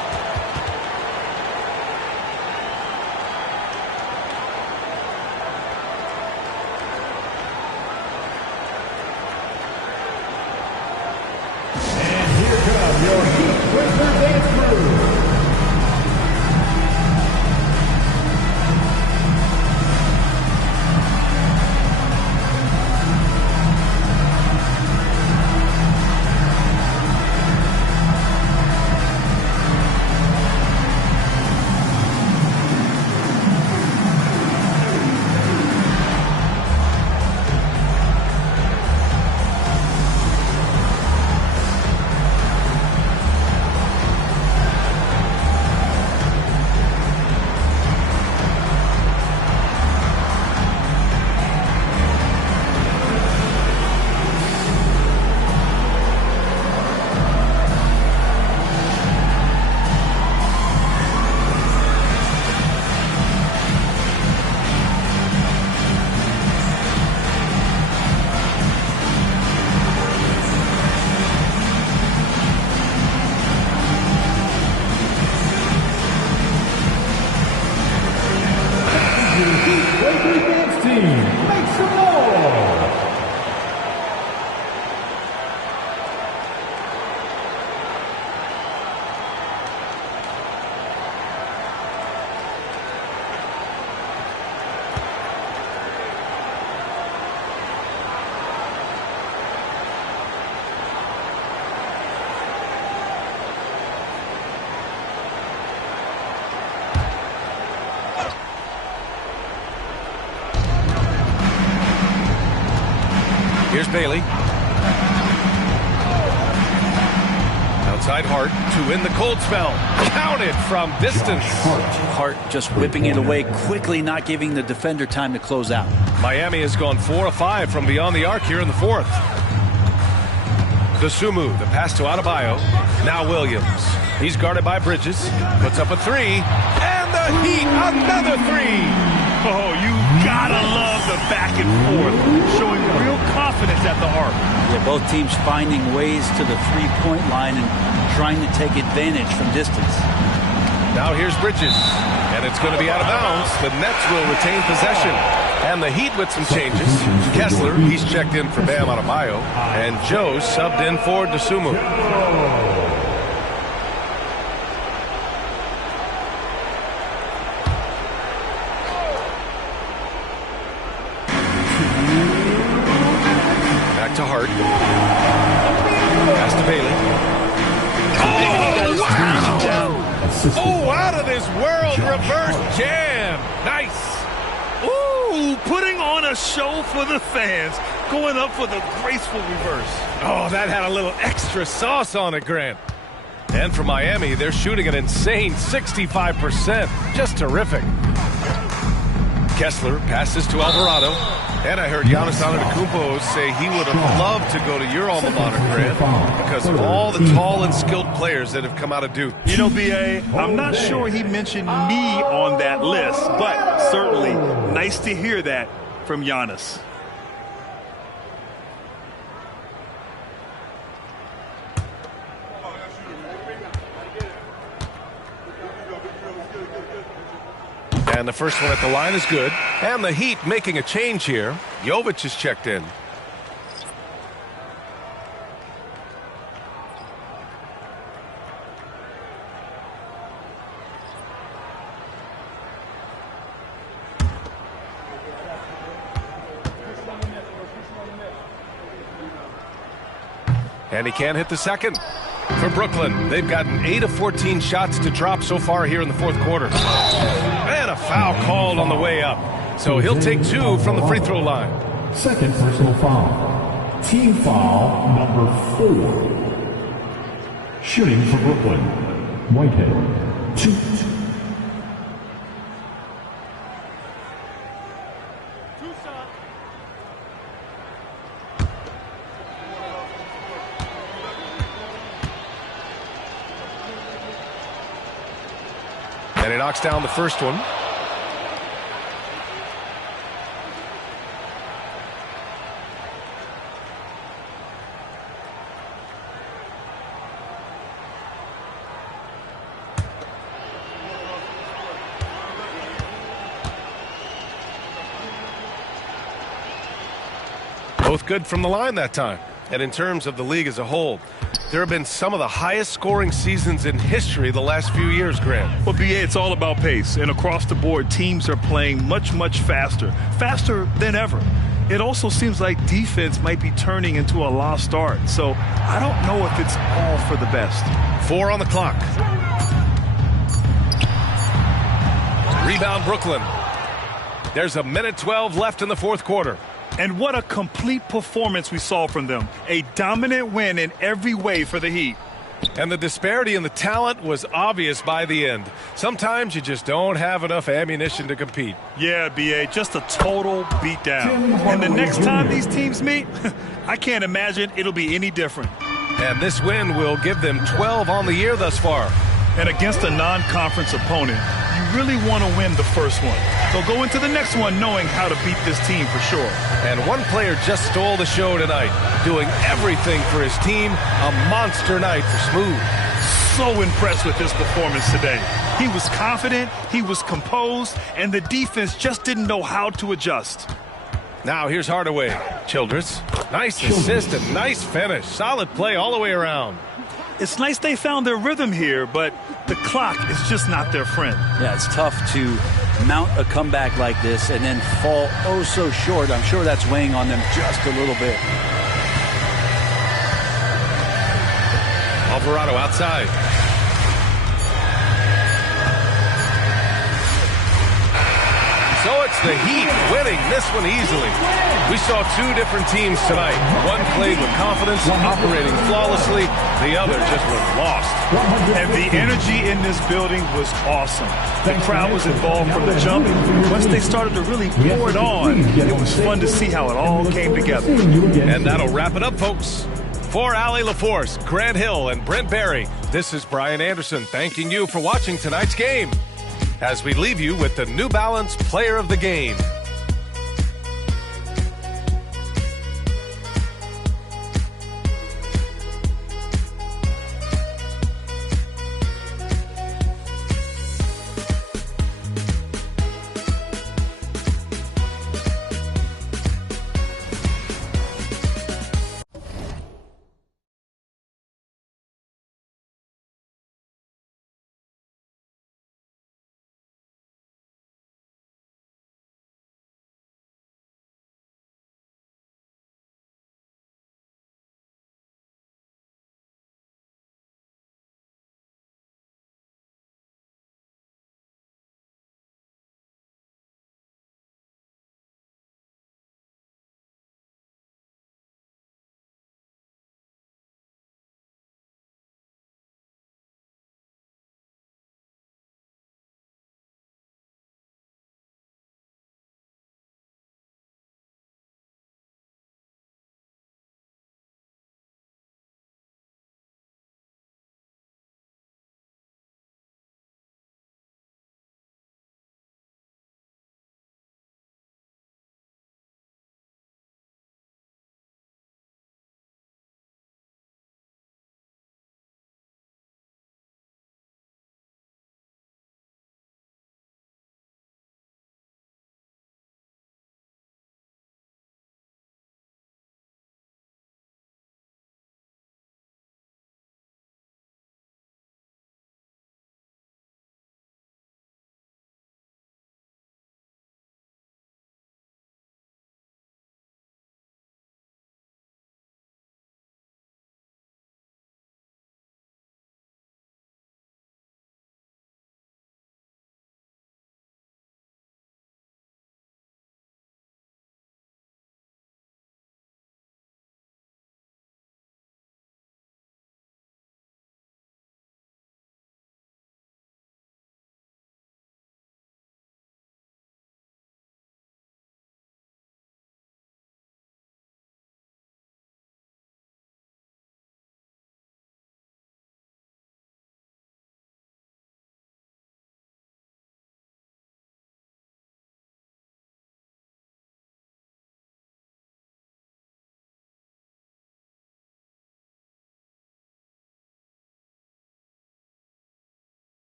Your Heat Whisper Dance Crew. Bailey. Outside Hart to win the cold spell. Counted from distance. Hart just whipping it away quickly, not giving the defender time to close out. Miami has gone 4 of 5 from beyond the arc here in the fourth. Dosunmu, the pass to Adebayo. Now Williams. He's guarded by Bridges. Puts up a three. And the Heat, another three. Oh, you gotta love the back and forth, showing real confidence at the arc. Yeah, both teams finding ways to the three-point line and trying to take advantage from distance. Now here's Bridges, and it's going to be out of bounds. The Nets will retain possession. And the Heat with some changes. Kessler, he's checked in for Bam Adebayo, and Joe subbed in for Dosunmu. Back to Hart. Pass to Bailey. Oh, out of this world reverse jam. Nice. Ooh, putting on a show for the fans. Going up for the graceful reverse. Oh, that had a little extra sauce on it, Grant. And for Miami, they're shooting an insane 65%. Just terrific. Kessler passes to Alvarado. And I heard Giannis Antetokounmpo say he would have loved to go to your alma mater, Grant, because of all the tall and skilled players that have come out of Duke. You know, B.A., I'm not sure he mentioned me on that list, but certainly nice to hear that from Giannis. And the first one at the line is good. And the Heat making a change here. Jovic is checked in. And he can't hit the second. For Brooklyn, they've gotten 8 of 14 shots to drop so far here in the fourth quarter. And a foul called on the way up. So he'll take 2 from the free throw line. Second personal foul. Team foul number 4. Shooting for Brooklyn. Whitehead. 2. And he knocks down the first one. Both good from the line that time. And in terms of the league as a whole, there have been some of the highest scoring seasons in history the last few years, Grant. Well, BA, it's all about pace. And across the board, teams are playing much, much faster. Faster than ever. It also seems like defense might be turning into a lost art. So I don't know if it's all for the best. 4 on the clock. Rebound Brooklyn. There's a minute 12 left in the fourth quarter. And what a complete performance we saw from them. A dominant win in every way for the Heat. And the disparity in the talent was obvious by the end. Sometimes you just don't have enough ammunition to compete. Yeah, B.A., just a total beatdown. And the next time these teams meet, I can't imagine it'll be any different. And this win will give them 12 on the year thus far. And against a non-conference opponent, you really want to win the first one. So go into the next one knowing how to beat this team for sure. And one player just stole the show tonight, doing everything for his team. A monster night for Smooth. So impressed with his performance today. He was confident, he was composed, and the defense just didn't know how to adjust. Now here's Hardaway. Childress. Nice assist and nice finish. Solid play all the way around. It's nice they found their rhythm here, but the clock is just not their friend. Yeah, it's tough to mount a comeback like this and then fall oh so short. I'm sure that's weighing on them just a little bit. Alvarado outside. So it's the Heat winning this one easily. We saw two different teams tonight. One played with confidence, operating flawlessly. The other just looked lost. And the energy in this building was awesome. The crowd was involved from the jump. Once they started to really pour it on, it was fun to see how it all came together. And that'll wrap it up, folks. For Allie LaForce, Grant Hill, and Brent Barry, this is Brian Anderson thanking you for watching tonight's game as we leave you with the New Balance Player of the Game.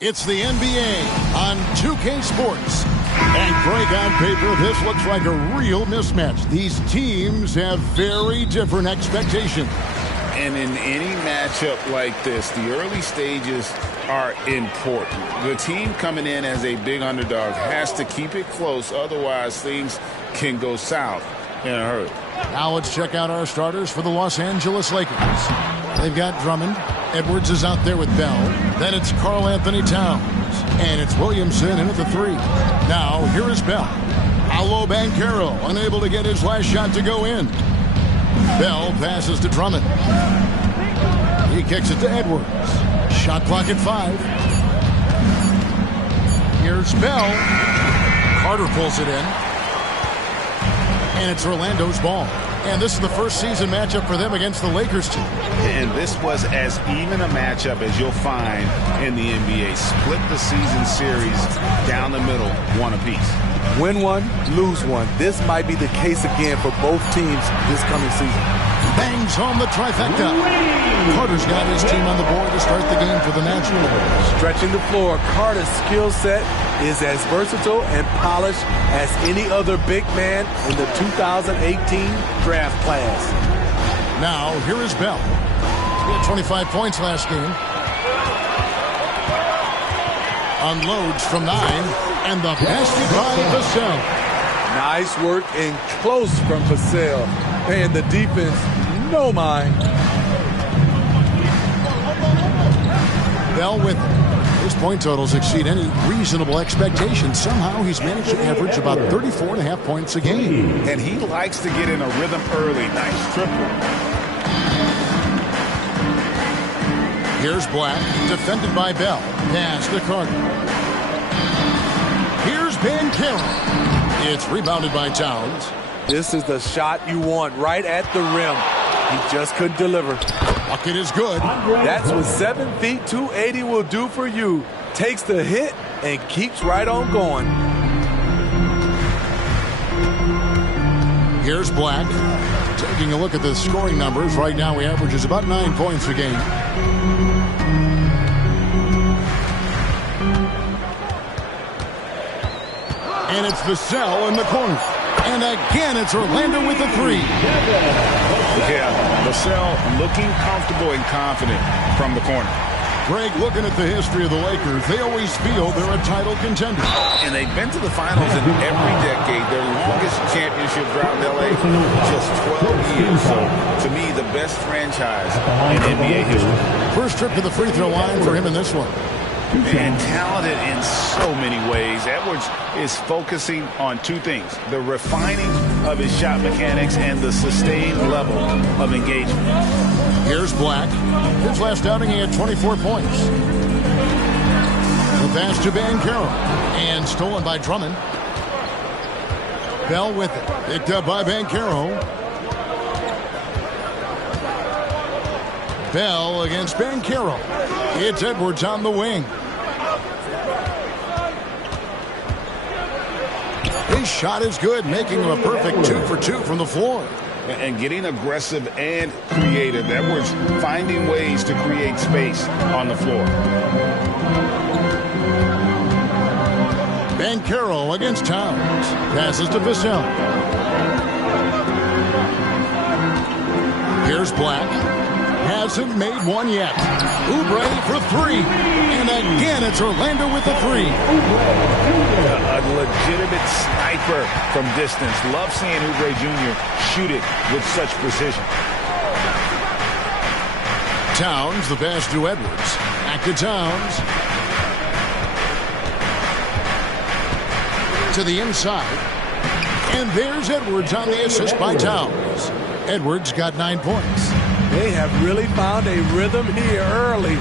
It's the NBA on 2K Sports. And Greg, on paper, this looks like a real mismatch. These teams have very different expectations. And in any matchup like this, the early stages are important. The team coming in as a big underdog has to keep it close, otherwise things can go south in a hurry. Now let's check out our starters for the Los Angeles Lakers. They've got Drummond. Edwards is out there with Bell. Then it's Karl Anthony Towns. And it's Williamson in at the 3. Now, here is Bell. Paolo Banchero, unable to get his last shot to go in. Bell passes to Drummond. He kicks it to Edwards. Shot clock at 5. Here's Bell. Carter pulls it in. And it's Orlando's ball. And this is the first season matchup for them against the Lakers team. And this was as even a matchup as you'll find in the NBA. Split the season series down the middle, one apiece. Win one, lose one. This might be the case again for both teams this coming season. Bangs home the trifecta. Carter's got his team on the board to start the game for the Magic. Stretching the floor, Carter's skill set is as versatile and polished as any other big man in the 2018 draft class. Now, here is Bell. He had 25 points last game. Unloads from 9, and the basket by Vassell. Nice work and close from Vassell. And the defense, no mind. Bell with it. His point totals exceed any reasonable expectations. Somehow he's managed to average about 34.5 points a game. And he likes to get in a rhythm early. Nice triple. Here's Black, defended by Bell. Pass to Carter. Here's Banchero. It's rebounded by Towns. This is the shot you want right at the rim. He just couldn't deliver. Bucket is good. That's what 7 feet 280 will do for you. Takes the hit and keeps right on going. Here's Black. Taking a look at the scoring numbers. Right now he averages about 9 points a game. And it's Vassell in the corner. And again, it's Orlando with the 3. Yeah, Vassell looking comfortable and confident from the corner. Greg, looking at the history of the Lakers, they always feel they're a title contender. And they've been to the finals in every decade. Their longest championship drought in L.A., just 12 years. So, to me, the best franchise in NBA history. First trip to the free throw line for him in this one. And talented in so many ways. Edwards is focusing on 2 things: the refining of his shot mechanics and the sustained level of engagement. Here's Black. His last outing, he had 24 points. The pass to Banchero. And stolen by Drummond. Bell with it. Picked up by Banchero. Bell against Banchero. It's Edwards on the wing. His shot is good, making him a perfect 2 for 2 from the floor. And getting aggressive and creative. Edwards finding ways to create space on the floor. Banchero against Towns. Passes to Vassell. Here's Black. Hasn't made one yet. Oubre for 3. And again, it's Orlando with the 3. A legitimate sniper from distance. Love seeing Oubre Jr. shoot it with such precision. Towns, the pass to Edwards. Back to Towns. To the inside. And there's Edwards on the assist by Towns. Edwards got 9 points. They have really found a rhythm here early.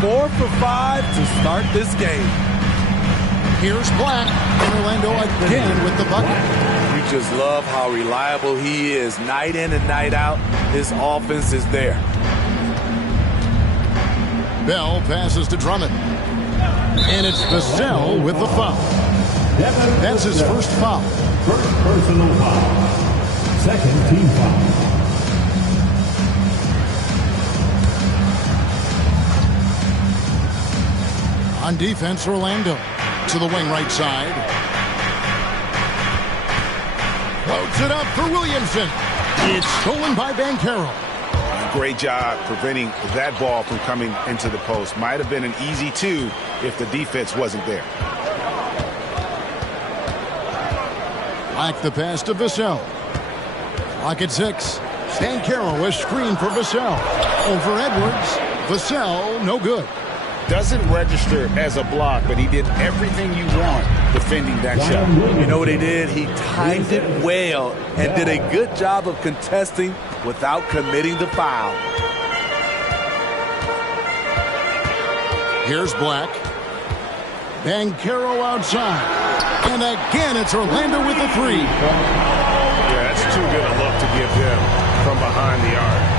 4 for 5 to start this game. Here's Black. And Orlando again with the bucket. You just love how reliable he is. Night in and night out, his offense is there. Bell passes to Drummond. And it's Vassell with the foul. That's his first foul. First personal foul. Second team foul. On defense, Orlando to the wing right side. Floats it up for Williamson. It's stolen by Banchero. Great job preventing that ball from coming into the post. Might have been an easy 2 if the defense wasn't there. Black the pass to Vassell. Lock at 6. Banchero, a screen for Vassell. Over Edwards. Vassell, no good. Doesn't register as a block, but he did everything you want defending that shot. You know what he did? He timed it well and did a good job of contesting without committing the foul. Here's Black. Banchero outside. And again, it's Orlando with the 3. Yeah, that's too good a look to give them from behind the arc.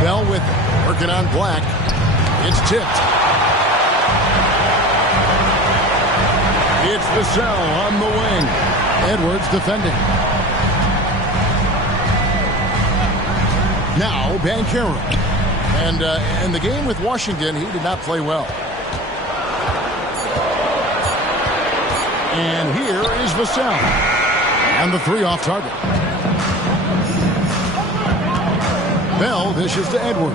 Bell with it, working on Black. It's tipped. It's Vassell on the wing. Edwards defending. Now Banchero. And in the game with Washington, he did not play well. And here is Vassell. And the 3 off target. Bell dishes to Edwards.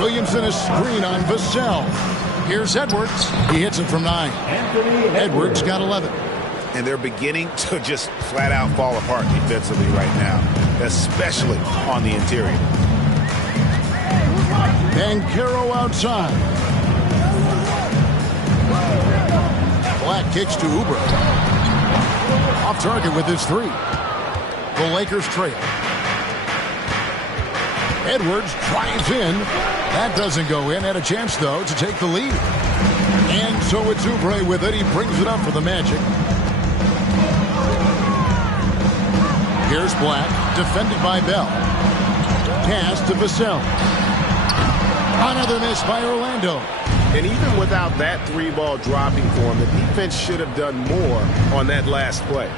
Williamson a screen on Vassell. Here's Edwards. He hits it from 9. Edwards got 11. And they're beginning to just flat out fall apart defensively right now, especially on the interior. Banchero outside. Black kicks to Oubre. Off target with his 3. The Lakers trail. Edwards drives in. That doesn't go in. Had a chance, though, to take the lead. And so it's Oubre with it. He brings it up for the Magic. Here's Black, defended by Bell. Pass to Vassell. Another miss by Orlando. And even without that 3-ball dropping for him, the defense should have done more on that last play.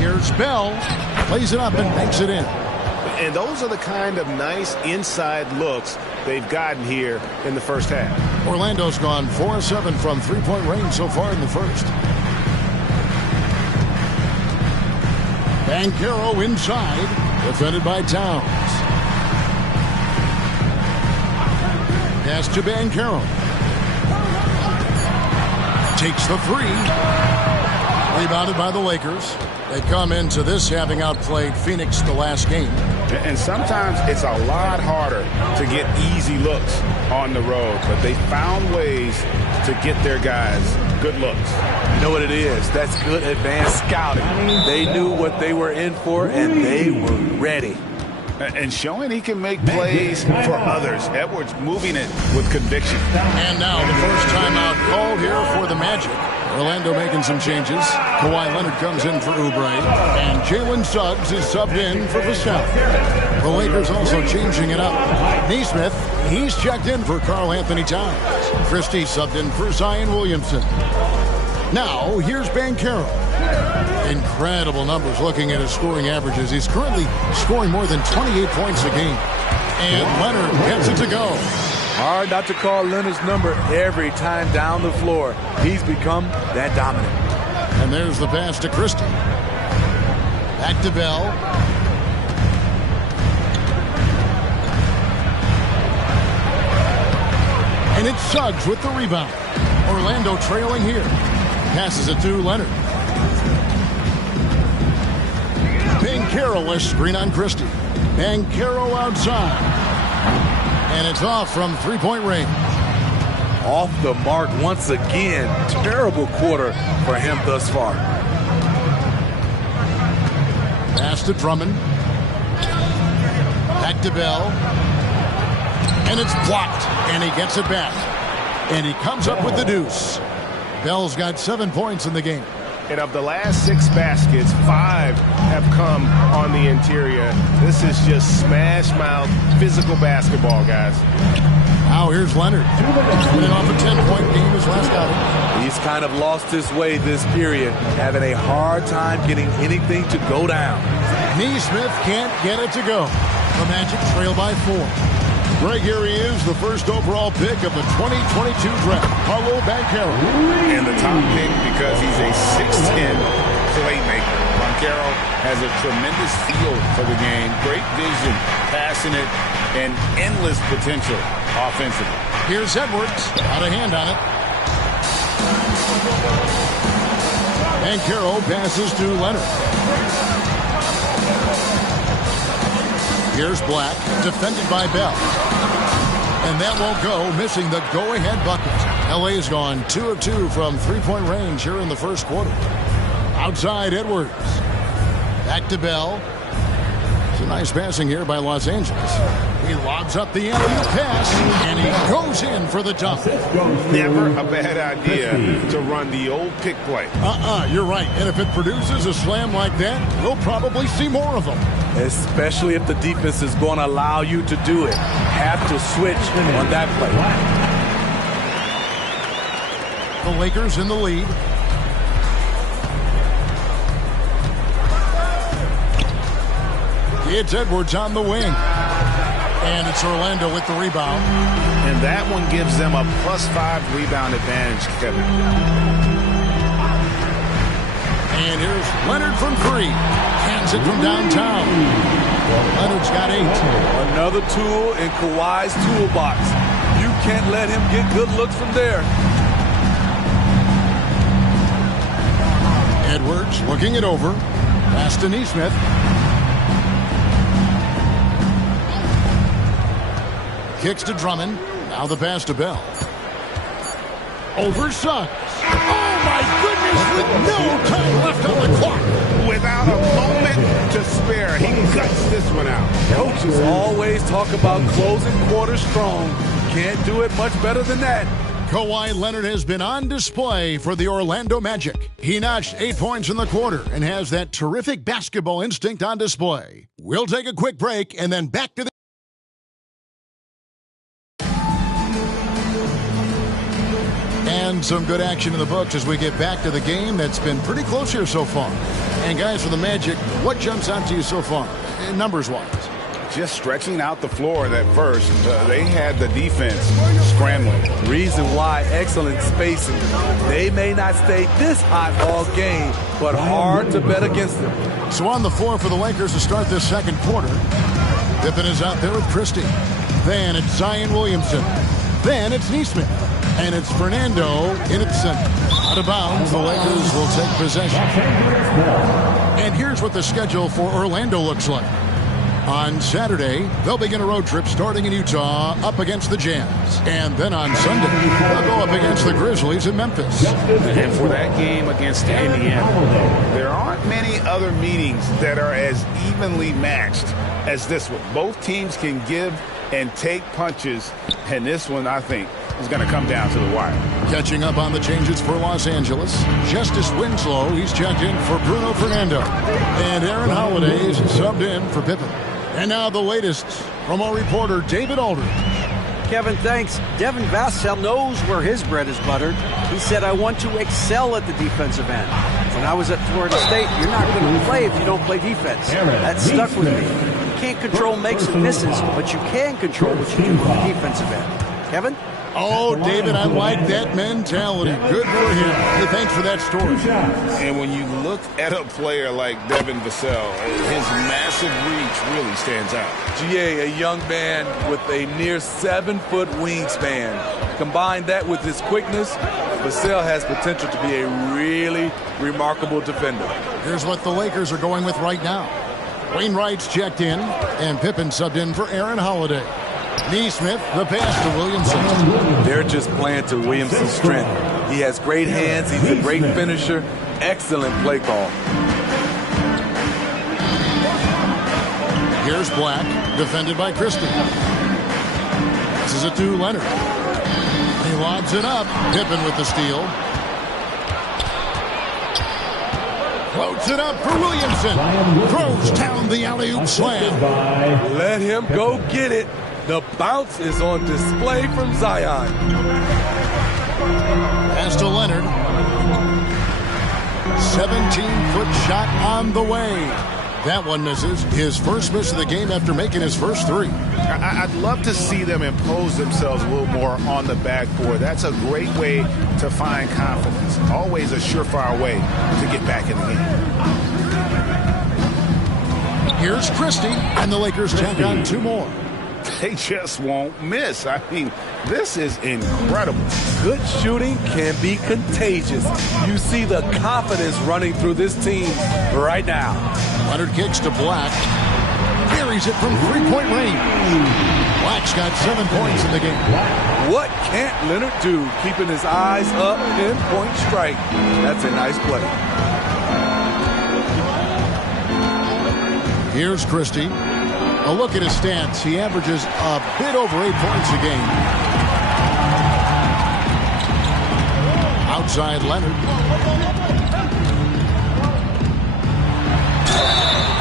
Here's Bell. Plays it up and makes it in. And those are the kind of nice inside looks they've gotten here in the first half. Orlando's gone 4-7 from 3-point range so far in the first. Banchero inside, defended by Towns. Pass to Banchero. Takes the 3. Rebounded by the Lakers. They come into this having outplayed Phoenix the last game. And sometimes it's a lot harder to get easy looks on the road, but they found ways to get their guys good looks. You know what it is? That's good advanced scouting. They knew what they were in for, and they were ready. And showing he can make plays for others. Edwards moving it with conviction. And now the first timeout called here for the Magic. Orlando making some changes. Kawhi Leonard comes in for Oubre. And Jalen Suggs is subbed in for Vassell. The Lakers also changing it up. Nesmith, he's checked in for Karl Anthony Towns. Christie subbed in for Zion Williamson. Now, here's Banchero. Incredible numbers looking at his scoring averages. He's currently scoring more than 28 points a game. And Leonard gets it to go. Hard not to call Leonard's number every time down the floor. He's become that dominant. And there's the pass to Christie. Back to Bell. And it's Suggs with the rebound. Orlando trailing here. Passes it to Leonard. Banchero, a screen on Christie. Banchero outside. And it's off from 3-point range. Off the mark once again. Terrible quarter for him thus far. Pass to Drummond. Back to Bell. And it's blocked. And he gets it back. And he comes up with the deuce. Bell's got 7 points in the game. And of the last 6 baskets, 5 have come on the interior. This is just smash mouth physical basketball, guys. Now here's Leonard. Coming off a 10-point game his last outing. He's kind of lost his way this period, having a hard time getting anything to go down. Nesmith can't get it to go. The Magic trail by 4. Greg, here he is, the first overall pick of the 2022 draft, Paolo Banchero. And the top pick because he's a 6'10 playmaker. Banchero has a tremendous feel for the game, great vision, passionate, and endless potential offensively. Here's Edwards, got a hand on it. Banchero passes to Leonard. Here's Black, defended by Bell. And that won't go, missing the go-ahead bucket. LA's gone 2 of 2 from three-point range here in the first quarter. Outside Edwards. Back to Bell. It's a nice passing here by Los Angeles. He lobs up the alley-oop pass, and he goes in for the dunk. Never a bad idea to run the old pick play. You're right. And if it produces a slam like that, we'll probably see more of them. Especially if the defense is going to allow you to do it. Have to switch on that play. The Lakers in the lead. It's Edwards on the wing. And it's Orlando with the rebound. And that one gives them a +5 rebound advantage, Kevin. And here's Leonard from 3. Hands it from downtown. Leonard's got 8. Another tool in Kawhi's toolbox. You can't let him get good looks from there. Edwards looking it over. Pass to Neesmith. Kicks to Drummond. Now the pass to Bell. Over Suggs. Oh, my goodness, with no time left on the clock. Without a moment to spare, he guts this one out. Coaches always talk about closing quarters strong. Can't do it much better than that. Kawhi Leonard has been on display for the Orlando Magic. He notched 8 points in the quarter and has that terrific basketball instinct on display. We'll take a quick break and then back to the and some good action in the books as we get back to the game that's been pretty close here so far. And guys, for the Magic, what jumps out to you so far, numbers-wise? Just stretching out the floor at first. They had the defense scrambling. Reason why, excellent spacing. They may not stay this hot all game, but hard to bet against them. So on the floor for the Lakers to start this second quarter, Pippen is out there with Christie. Then it's Zion Williamson. Then it's Neesmith. And it's Fernando in its center. Out of bounds, the Lakers will take possession. And here's what the schedule for Orlando looks like. On Saturday, they'll begin a road trip starting in Utah up against the Jazz. And then on Sunday, they'll go up against the Grizzlies in Memphis. And for that game against Indiana, there aren't many other meetings that are as evenly matched as this one. Both teams can give and take punches, and this one, I think, is going to come down to the wire. Catching up on the changes for Los Angeles, Justice Winslow, he's checked in for Bruno Fernando. And Aaron Holiday's subbed in for Pippen. And now the latest from our reporter, David Aldridge. Kevin, thanks. Devin Vassell knows where his bread is buttered. He said, I want to excel at the defensive end. When I was at Florida State, you're not going to play if you don't play defense. That stuck with me. You can't control makes and misses, but you can control what you do on the defensive end. Kevin? Oh, David, I like that mentality. Good for him. Hey, thanks for that story. And when you look at a player like Devin Vassell, his massive reach really stands out. GA, a young man with a near 7-foot wingspan. Combine that with his quickness, Vassell has potential to be a really remarkable defender. Here's what the Lakers are going with right now. Wainwright's checked in, and Pippen subbed in for Aaron Holiday. Neesmith, the pass to Williamson. They're just playing to Williamson's strength. He has great hands. He's a great finisher. Excellent play call. Here's Black, defended by Christie. This is it to Leonard. He lobs it up. Pippen with the steal. Floats it up for Williamson. Throws down the alley-oop slam. Let him go get it. The bounce is on display from Zion. Pass to Leonard. 17-foot shot on the way. That one misses. His first miss of the game after making his first three. I'd love to see them impose themselves a little more on the backboard. That's a great way to find confidence. Always a surefire way to get back in the game. Here's Christie, and the Lakers tack on 2 more. They just won't miss. I mean, this is incredible. Good shooting can be contagious. You see the confidence running through this team right now. Leonard kicks to Black. Buries it from 3-point range. Black's got 7 points in the game. What can't Leonard do? Keeping his eyes up, pinpoint strike. That's a nice play. Here's Christie. A look at his stats. He averages a bit over 8 points a game. Outside Leonard.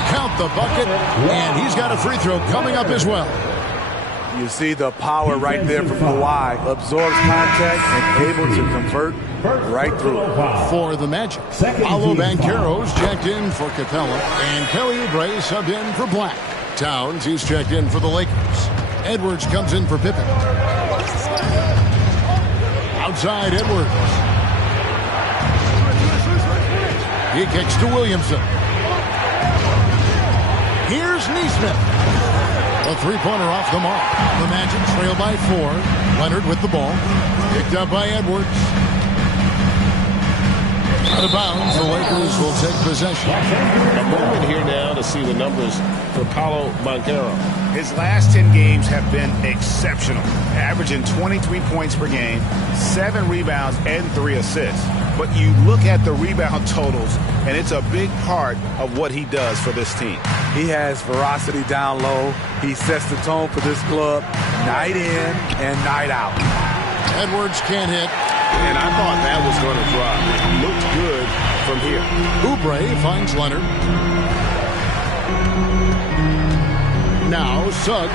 Count the bucket, and he's got a free throw coming up as well. You see the power right there from Kawhi. Absorbs contact and able to convert right through. For the Magic, Paolo Banchero's checked in for Capella, and Kelly Oubre subbed in for Black. Towns, he's checked in for the Lakers. Edwards comes in for Pippen. Outside Edwards. He kicks to Williamson. Here's Neesmith. A 3-pointer off the mark. The Magic trail by 4. Leonard with the ball. Picked up by Edwards. Out of bounds, the Lakers will take possession. A moment here now to see the numbers for Paolo Banchero. His last 10 games have been exceptional, averaging 23 points per game, 7 rebounds, and 3 assists. But you look at the rebound totals, and it's a big part of what he does for this team. He has veracity down low. He sets the tone for this club night in and night out. Edwards can't hit. And I thought that was going to drop. It looked good from here. Oubre finds Leonard. Now Suggs.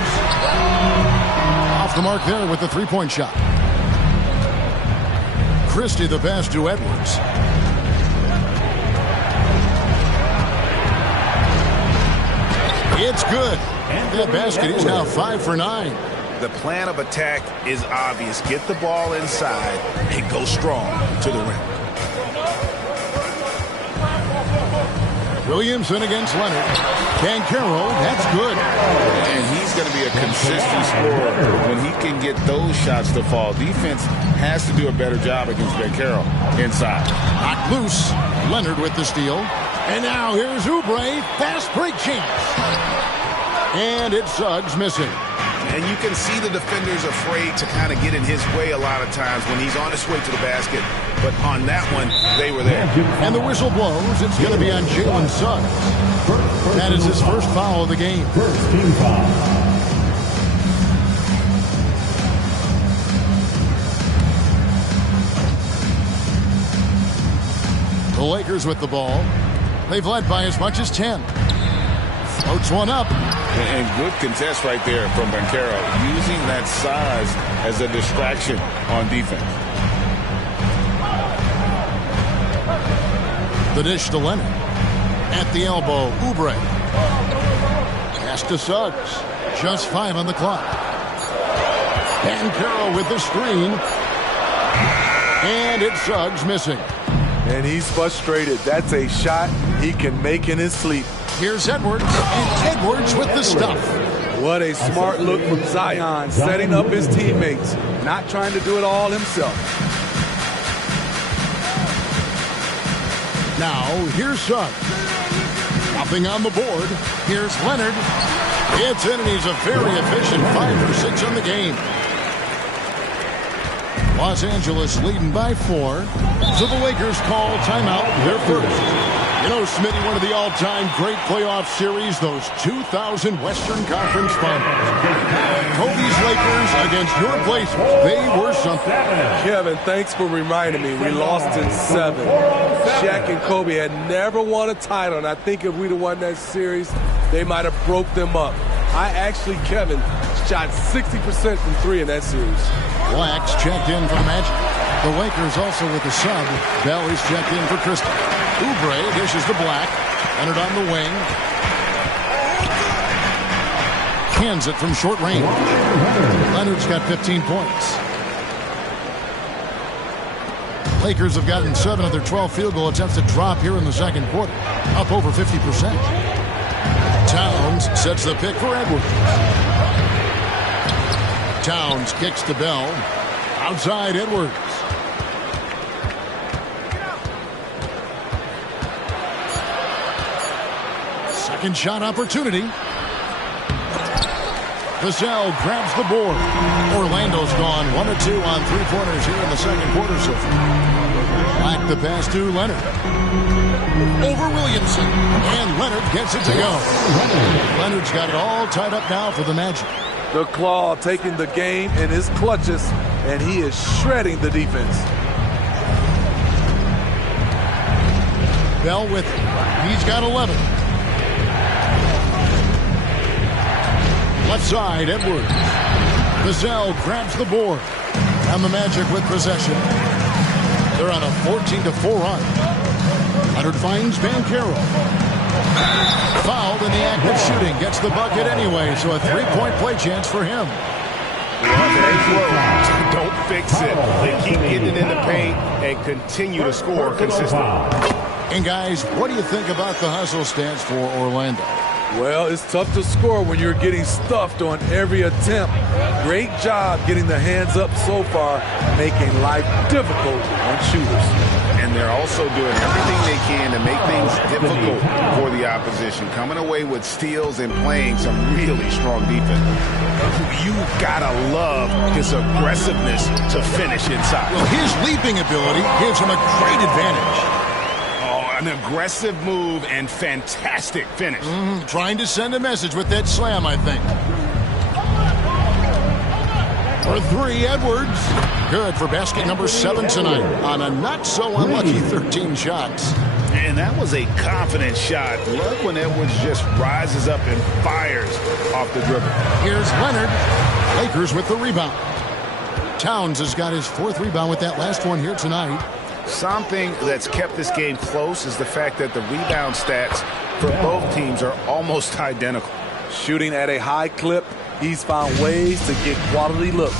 Off the mark there with the 3-point shot. Christie the pass to Edwards. It's good. That basket is now 5 for 9. The plan of attack is obvious. Get the ball inside and go strong to the rim. Williamson against Leonard. Banchero, that's good. And he's going to be a consistent scorer when he can get those shots to fall. Defense has to do a better job against Banchero inside. Knocked loose. Leonard with the steal. And now here's Oubre. Fast break chance. And it's Suggs missing. And you can see the defenders afraid to kind of get in his way a lot of times when he's on his way to the basket. But on that one, they were there. And the whistle blows. It's going to be on Jalen Suggs. That is his first foul of the game. First team foul. The Lakers with the ball. They've led by as much as 10. Floats one up. And good contest right there from Banchero, using that size as a distraction on defense. The dish to Leonard. At the elbow, Oubre. Pass to Suggs. Just 5 on the clock. Banchero with the screen. And it's Suggs missing. And he's frustrated. That's a shot he can make in his sleep. Here's Edwards, and Edwards with the stuff. What a smart look from Zion, setting up his teammates, not trying to do it all himself. Now, here's Suggs. Nothing on the board. Here's Leonard. It's in, and he's a very efficient 5 for 6 on the game. Los Angeles leading by 4. So the Lakers call timeout, their first. You know, Smitty, one of the all-time great playoff series, those 2000 Western Conference Finals. Kobe's Lakers against your Blazers. They were something. Kevin, thanks for reminding me. We lost in 7. Shaq and Kobe had never won a title, and I think if we'd have won that series, they might have broke them up. I actually, Kevin, shot 60% from 3 in that series. Black's checked in for the Magic. The Lakers also with the sub. Bell is checked in for Christie. Oubre dishes to Black. Leonard on the wing. cans it from short range. Leonard's got 15 points. Lakers have gotten 7 of their 12 field goal attempts to drop here in the second quarter, up over 50%. Towns sets the pick for Edwards. Towns kicks to Bell. Outside Edwards. Second shot opportunity. Vassell grabs the board. Orlando's gone 1 of 2 on 3-pointers here in the second quarter so far. Back the pass to Leonard. Over Williamson. And Leonard gets it to go. Leonard's got it all tied up now for the Magic. The Claw taking the game in his clutches, and he is shredding the defense. Bell with it. He's got 11. Left side, Edwards. Vassell grabs the board. And the Magic with possession. They're on a 14-4 run. Leonard finds Banchero. Fouled in the act of shooting. Gets the bucket anyway, so a 3-point play chance for him. Don't fix it. They keep getting it in the paint and continue to score consistently. And guys, what do you think about the hustle stance for Orlando? Well, it's tough to score when you're getting stuffed on every attempt. Great job getting the hands up so far, making life difficult on shooters. And they're also doing everything they can to make things difficult for the opposition, coming away with steals and playing some really strong defense. You gotta love his aggressiveness to finish inside. Well, his leaping ability gives him a great advantage. An aggressive move and fantastic finish. Trying to send a message with that slam, I think. For 3, Edwards. Good for basket number 7 tonight on a not-so-unlucky 13 shots. And that was a confident shot. Love when Edwards just rises up and fires off the dribble. Here's Leonard. Lakers with the rebound. Towns has got his 4th rebound with that last one here tonight. Something that's kept this game close is the fact that the rebound stats for both teams are almost identical. Shooting at a high clip, he's found ways to get quality looks.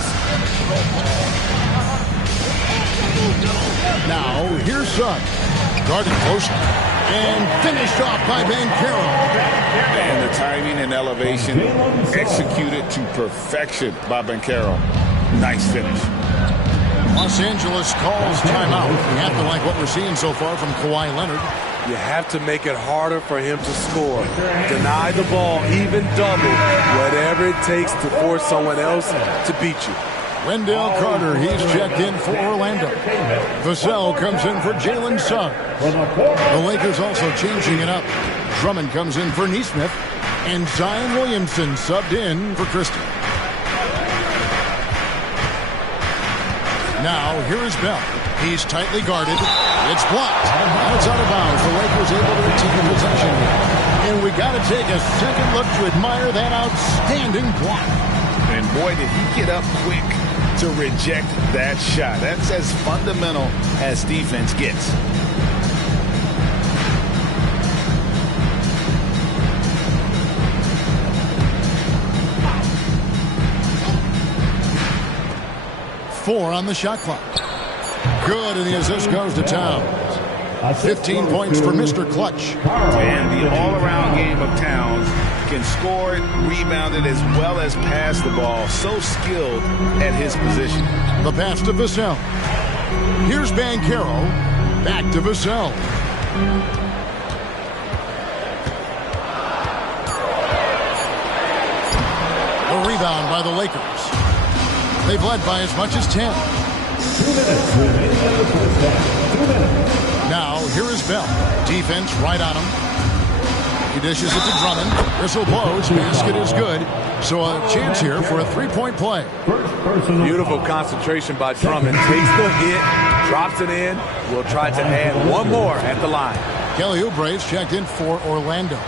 Now, here's Suggs. Guarded closely. And finished off by Banchero. And the timing and elevation executed to perfection by Banchero. Nice finish. Los Angeles calls timeout. We have to like what we're seeing so far from Kawhi Leonard. You have to make it harder for him to score. Deny the ball, even double, whatever it takes to force someone else to beat you. Wendell Carter, he's checked in for Orlando. Vassell comes in for Jalen Suggs. The Lakers also changing it up. Drummond comes in for Nesmith. And Zion Williamson subbed in for Christie. Now, here is Bell. He's tightly guarded. It's blocked. That's out of bounds. The Lakers able to retain possession. And we got to take a second look to admire that outstanding block. And boy, did he get up quick to reject that shot. That's as fundamental as defense gets. Four on the shot clock. Good, and the assist goes to Towns. 15 points for Mr. Clutch. And the all-around game of Towns can score it, rebound it, as well as pass the ball. So skilled at his position. The pass to Vassell. Here's Banchero. Back to Vassell. A rebound by the Lakers. They've led by as much as 10. 2 minutes remaining in the first half. 2 minutes. Now, here is Bell. Defense right on him. He dishes it to Drummond. Whistle blows. Basket is good. So a chance here for a three-point play. Beautiful concentration by Drummond. Takes the hit, drops it in. We'll try to add one more at the line. Kelly Oubre's checked in for Orlando.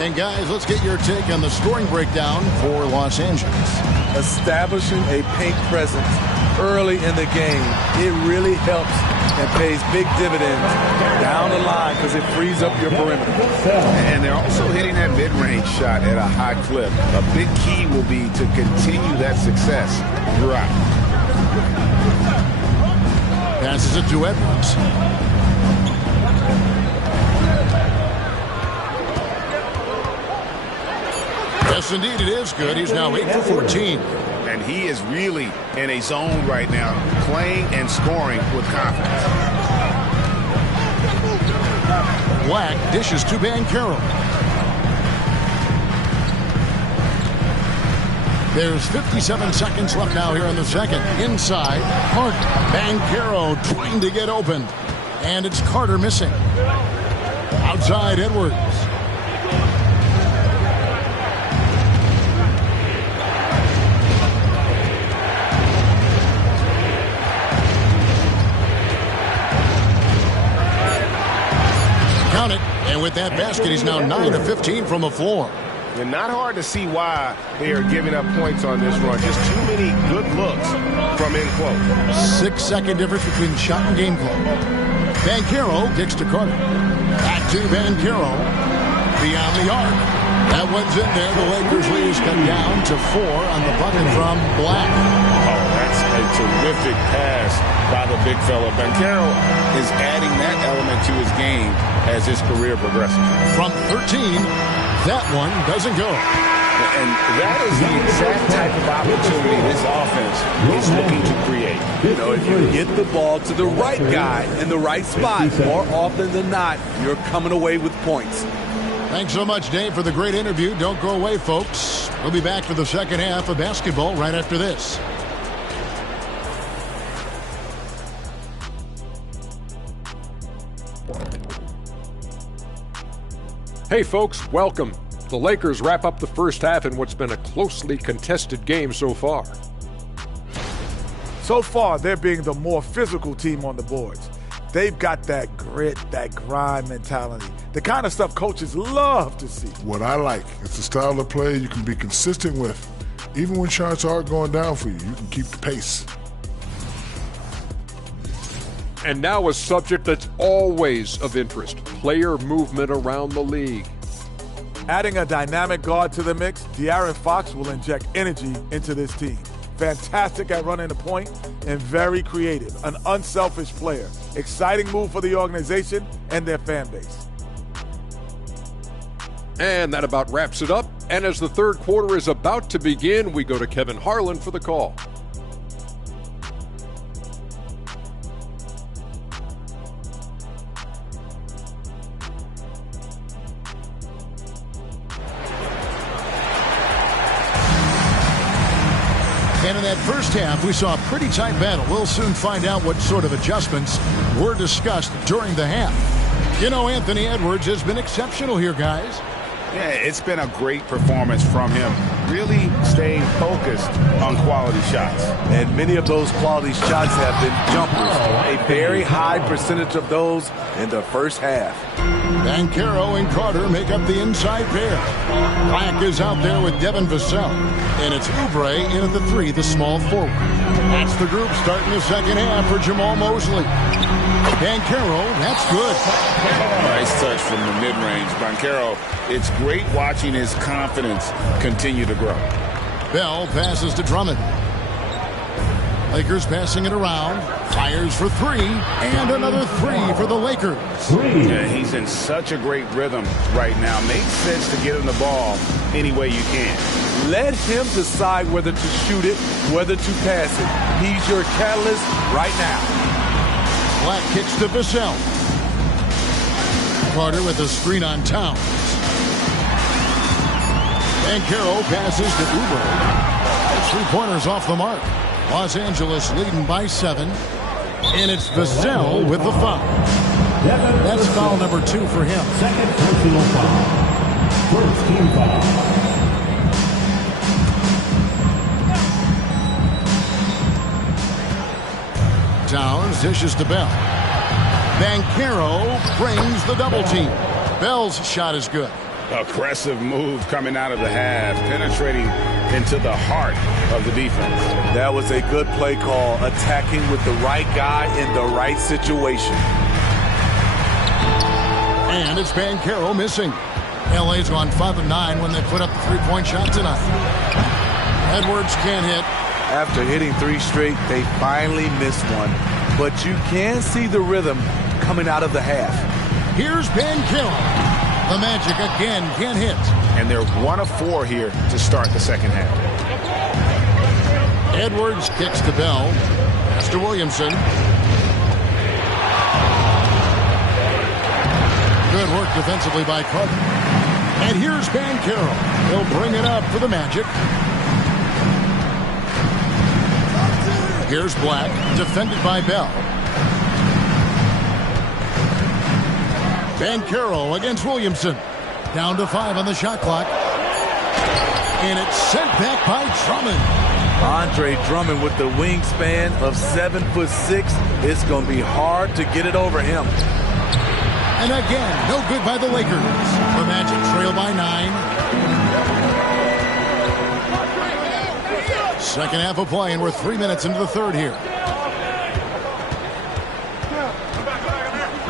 And guys, let's get your take on the scoring breakdown for Los Angeles. Establishing a paint presence early in the game, it really helps and pays big dividends down the line because it frees up your perimeter. And they're also hitting that mid-range shot at a high clip. A big key will be to continue that success throughout. Passes it to Edwards. Yes, indeed, it is good. He's now 8 for 14. And he is really in a zone right now, playing and scoring with confidence. Black dishes to Banchero. There's 57 seconds left now here in the second. Inside, Carter. Banchero trying to get open. And it's Carter missing. Outside, Edwards. Count it. And with that basket, he's now 9 of 15 from the floor. And not hard to see why they are giving up points on this run. Just too many good looks from in close. 6-second difference between shot and game clock. Banchero kicks to Carter. Back to Banchero. Beyond the arc. That one's in there. The Lakers lead is cut down to 4 on the bucket from Black. Oh, that's a terrific pass by the big fella. Banchero is adding that element to his game as his career progresses. From 13, that one doesn't go. And that is the exact type of opportunity this offense is looking to create. You know, if you get the ball to the right guy in the right spot, more often than not, you're coming away with points. Thanks so much, Dave, for the great interview. Don't go away, folks. We'll be back for the second half of basketball right after this. Hey folks, welcome. The Lakers wrap up the first half in what's been a closely contested game so far. So far, they're being the more physical team on the boards. They've got that grit, that grind mentality, the kind of stuff coaches love to see. What I like, it's a style of play you can be consistent with. Even when shots aren't going down for you, you can keep the pace. And now a subject that's always of interest, player movement around the league. Adding a dynamic guard to the mix, De'Aaron Fox will inject energy into this team. Fantastic at running the point and very creative, an unselfish player. Exciting move for the organization and their fan base. And that about wraps it up. And as the third quarter is about to begin, we go to Kevin Harlan for the call. And in that first half, we saw a pretty tight battle. We'll soon find out what sort of adjustments were discussed during the half. You know, Anthony Edwards has been exceptional here, guys. Yeah, it's been a great performance from him. Really staying focused on quality shots. And many of those quality shots have been jumpers. A very high percentage of those in the first half. Banchero and Carter make up the inside pair. Black is out there with Devin Vassell. And it's Oubre in at the 3, the small forward. That's the group starting the second half for Jamal Mosley. Banchero, that's good. Nice touch from the mid-range. Banchero, it's great watching his confidence continue to grow. Bell passes to Drummond. Lakers passing it around. Fires for 3. And another 3 for the Lakers. Yeah, he's in such a great rhythm right now. Makes sense to get him the ball any way you can. Let him decide whether to shoot it, whether to pass it. He's your catalyst right now. Black kicks to Vassell. Carter with a screen on Towns. Banchero passes to Oubre. 3-pointers off the mark. Los Angeles leading by 7. And it's Vassell with the foul. That's foul number 2 for him. Second personal foul. First team foul. Towns dishes to Bell. Banchero brings the double team. Bell's shot is good. Aggressive move coming out of the half, penetrating into the heart of the defense. That was a good play call, attacking with the right guy in the right situation. And it's Banchero missing. LA's gone 5 of 9 when they put up the three-point shot tonight. Edwards can't hit. After hitting 3 straight, they finally missed one. But you can see the rhythm coming out of the half. Here's Banchero. The Magic again can't hit. And they're 1 of 4 here to start the second half. Edwards kicks to Bell. Pass to Williamson. Good work defensively by Carter. And here's Banchero. He'll bring it up for the Magic. Here's Black, defended by Bell. Banchero against Williamson. Down to 5 on the shot clock. And it's sent back by Drummond. Andre Drummond with the wingspan of 7'6". It's going to be hard to get it over him. And again, no good by the Lakers. The Magic trail by 9. Second half of play, and we're 3 minutes into the third here.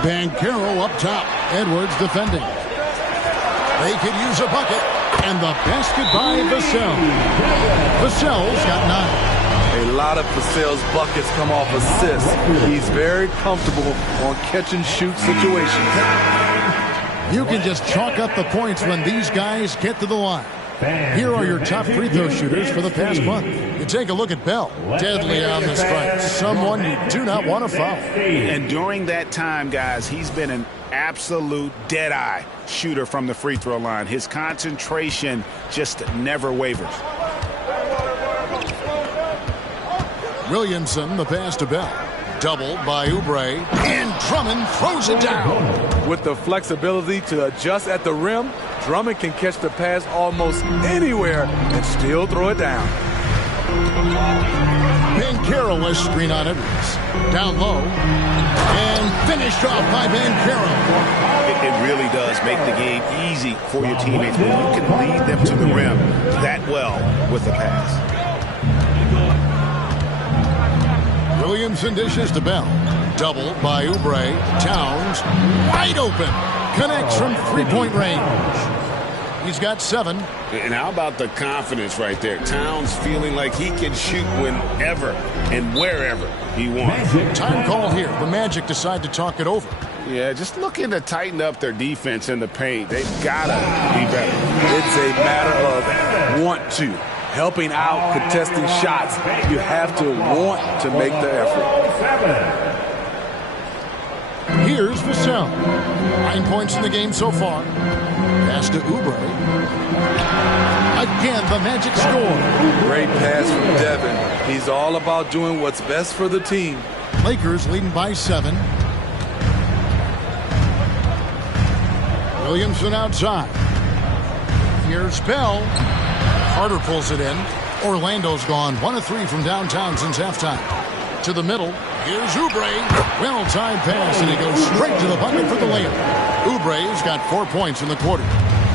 Banchero up top. Edwards defending. They could use a bucket. And the basket by Vassell. Vassell's got 9. A lot of Vassell's buckets come off assists. He's very comfortable on catch-and-shoot situations. You can just chalk up the points when these guys get to the line. Here are your top free throw shooters for the past month. You take a look at Bell. Deadly on the strike. Someone you do not want to foul. And during that time, guys, he's been an absolute dead-eye shooter from the free throw line. His concentration just never wavers. Williamson, the pass to Bell. Doubled by Oubre. And Drummond throws it down. With the flexibility to adjust at the rim, Drummond can catch the pass almost anywhere and still throw it down. Banchero was screen on Edwards. Down low. And finished off by Banchero. It really does make the game easy for your teammates when you can lead them to the rim that well with the pass. Williamson dishes to Bell. Doubled by Oubre. Towns wide open. Connects from three-point range. He's got 7. And how about the confidence right there? Towns feeling like he can shoot whenever and wherever he wants. Time call here. The Magic decide to talk it over. Yeah, just looking to tighten up their defense in the paint. They've got to be better. It's a matter of want to. Helping out, contesting shots. You have to want to make the effort. Here's Vassell. 9 points in the game so far. Pass to Oubre. Again, the Magic score. Great pass from Devin. He's all about doing what's best for the team. Lakers leading by 7. Williamson outside. Here's Bell. Carter pulls it in. Orlando's gone 1 of 3 from downtown since halftime. To the middle. Here's Oubre. Well-timed pass, and he goes straight to the bucket for the layup. Oubre's got 4 points in the quarter.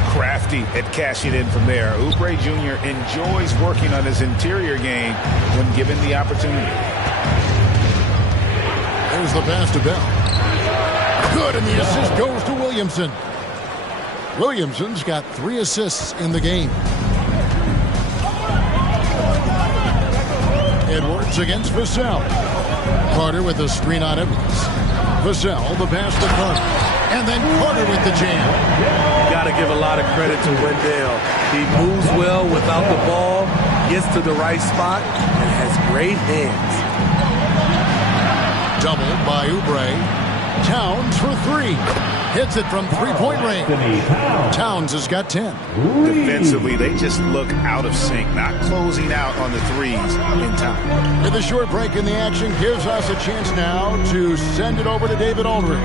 Crafty at cashing in from there. Oubre Jr. enjoys working on his interior game when given the opportunity. There's the pass to Bell. Good, and the assist goes to Williamson. Williamson's got 3 assists in the game. Edwards against Vassell. Carter with a screen on Edwards. Vassell, the pass to Carter. And then Carter with the jam. Got to give a lot of credit to Wendell. He moves well without the ball, gets to the right spot, and has great hands. Doubled by Oubre. Towns for 3. Hits it from three-point range. Towns has got 10. Defensively, they just look out of sync, not closing out on the threes in time. And the short break in the action gives us a chance now to send it over to David Aldridge.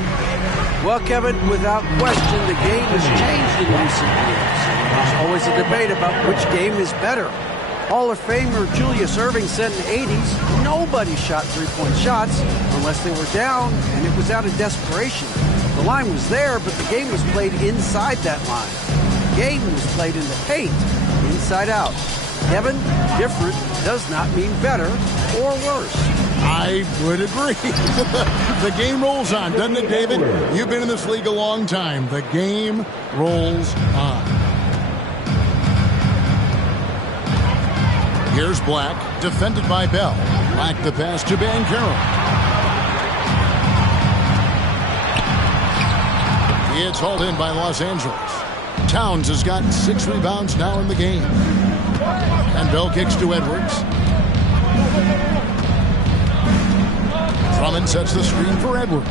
Well, Kevin, without question, the game has changed in recent years. There's always a debate about which game is better. Hall of Famer Julius Erving said in the 80s, nobody shot three-point shots unless they were down, and it was out of desperation. The line was there, but the game was played inside that line. game was played in the paint, inside out. Devin, different does not mean better or worse. I would agree. The game rolls on, doesn't it, David? You've been in this league a long time. The game rolls on. Here's Black, defended by Bell. Black the pass to Banchero. It's hauled in by Los Angeles. Towns has gotten 6 rebounds now in the game. And Bell kicks to Edwards. Drummond sets the screen for Edwards.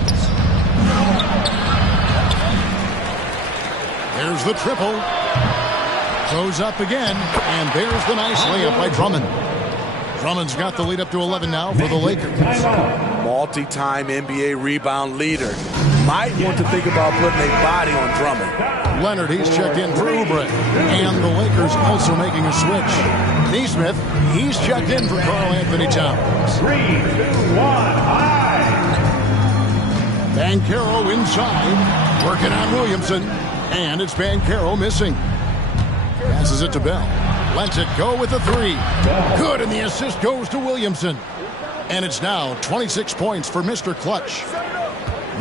There's the triple. Goes up again, and there's the nice layup by Drummond. Drummond's got the lead up to 11 now for the Lakers. Multi-time NBA rebound leader. Might want to think about putting a body on Drummond. Leonard, he's checked in for Oubre. And the Lakers also making a switch. Neesmith, he's checked in for Karl Anthony Towns. 3, 2, 1, high. Banchero inside, working on Williamson. And it's Banchero missing. Passes it to Bell. Lets it go with the 3. Good, and the assist goes to Williamson. And it's now 26 points for Mr. Clutch.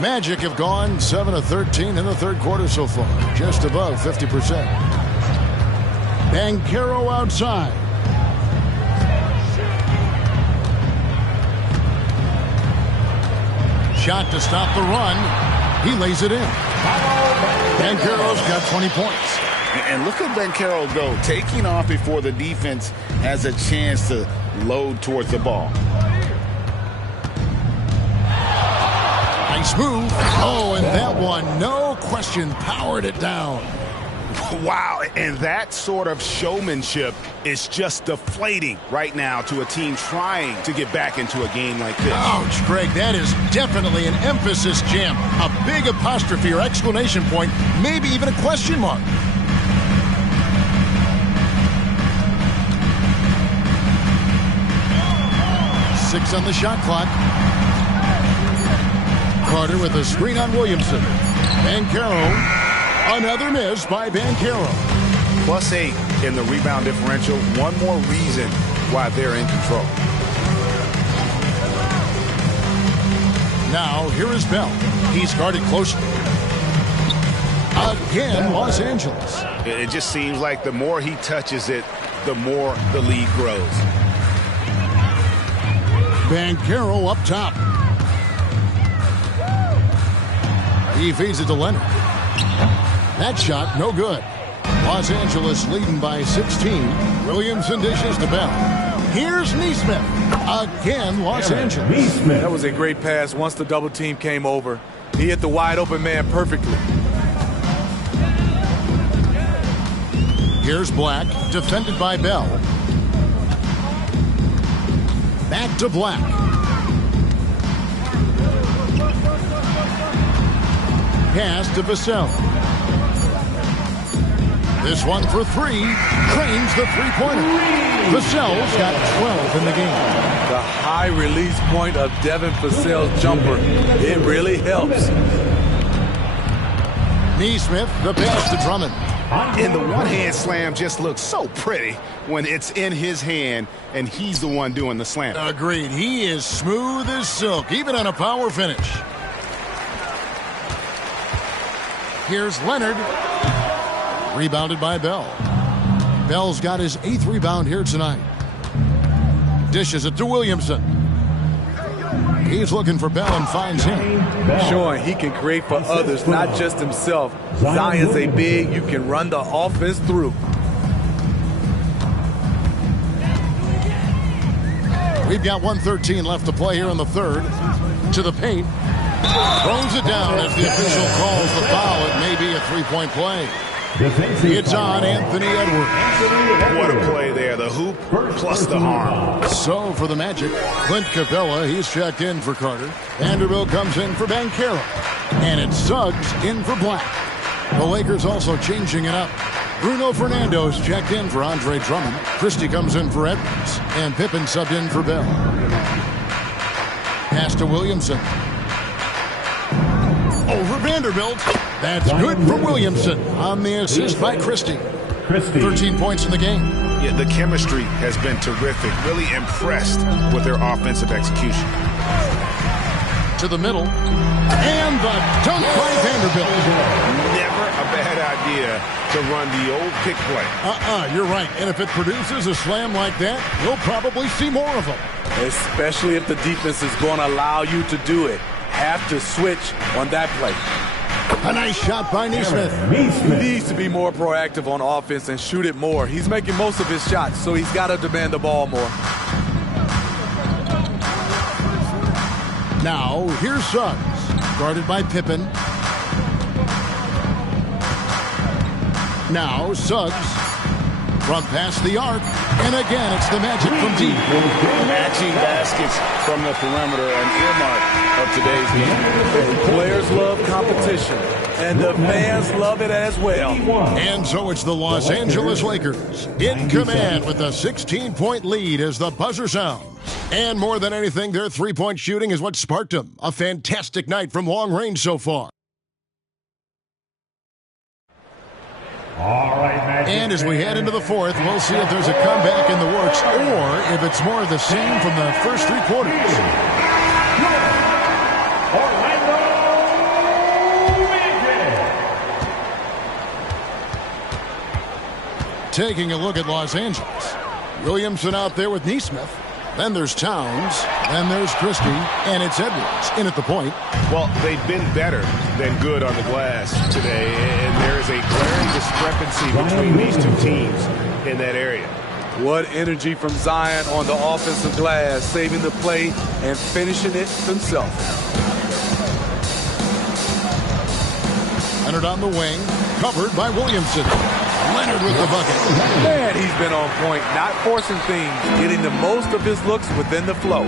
Magic have gone 7 of 13 in the third quarter so far, just above 50%. Banchero outside. Shot to stop the run. He lays it in. Banchero's got 20 points. And look at Banchero go, taking off before the defense has a chance to load towards the ball. Nice move. Oh, and that one, no question, powered it down. Wow, and that sort of showmanship is just deflating right now to a team trying to get back into a game like this. Ouch, Greg, that is definitely an emphasis jam. A big apostrophe or exclamation point, maybe even a question mark. Six on the shot clock. Carter with a screen on Williamson. Banchero, another miss by Banchero. +8 in the rebound differential. One more reason why they're in control. Now, here is Bell. He's guarded closely. Again, Los Angeles. It just seems like the more he touches it, the more the lead grows. Banchero up top. He feeds it to Leonard. That shot, no good. Los Angeles leading by 16. Williamson dishes to Bell. Here's Neesmith. Again, Los Angeles. That was a great pass once the double team came over. He hit the wide open man perfectly. Here's Black, defended by Bell. Back to Black. Pass to Vassell. This one for 3. Drains the three-pointer. Vassell's got 12 in the game. The high release point of Devin Vassell's jumper. It really helps. Neesmith, the pass to Drummond. And the one-hand slam just looks so pretty when it's in his hand and he's the one doing the slam. Agreed. He is smooth as silk, even on a power finish. Here's Leonard. Rebounded by Bell. Bell's got his 8th rebound here tonight. Dishes it to Williamson. He's looking for Bell and finds him. Showing he can create for others, not just himself. Zion's a big, you can run the offense through. We've got 1:13 left to play here in the third. To the paint. Throws it down as the official calls the foul. It may be a three-point play. It's on Anthony Edwards. What a play there. The hoop plus the arm. So for the Magic, Clint Capella, he's checked in for Carter. Vanderbilt comes in for Banchero. And it's Suggs in for Black. The Lakers also changing it up. Bruno Fernando's checked in for Andre Drummond. Christie comes in for Edwards. And Pippen subbed in for Bell. Pass to Williamson. Over Vanderbilt. Vanderbilt. That's good for Williamson on the assist by Christie. 13 points in the game. Yeah, the chemistry has been terrific. Really impressed with their offensive execution. To the middle. And the dunk by Vanderbilt. Never a bad idea to run the old pick play. You're right. And if it produces a slam like that, you'll probably see more of them. Especially if the defense is going to allow you to do it. Have to switch on that play. A nice shot by Neesmith. He needs to be more proactive on offense and shoot it more. He's making most of his shots, so he's got to demand the ball more. Now, here's Suggs. Guarded by Pippen. Now, Suggs. From past the arc. And again, it's the Magic from deep. Matching baskets from the perimeter, an earmark of today's game. Players love competition, and the fans love it as well. And so it's the Los Angeles Lakers in command with a 16-point lead as the buzzer sounds. And more than anything, their three-point shooting is what sparked them. A fantastic night from long range so far. All right, Magic. And as we head into the fourth, we'll see if there's a comeback in the works or if it's more of the same from the first three quarters. Orlando Magic. Taking a look at Los Angeles. Williamson out there with Neesmith. Then there's Towns. Then there's Christie. And it's Edwards in at the point. Well, they've been better than good on the glass today, and there is a glaring discrepancy between these two teams in that area. What energy from Zion on the offensive glass, saving the play and finishing it himself. Leonard on the wing, covered by Williamson. Leonard with the bucket. Man, he's been on point, not forcing things, getting the most of his looks within the flow.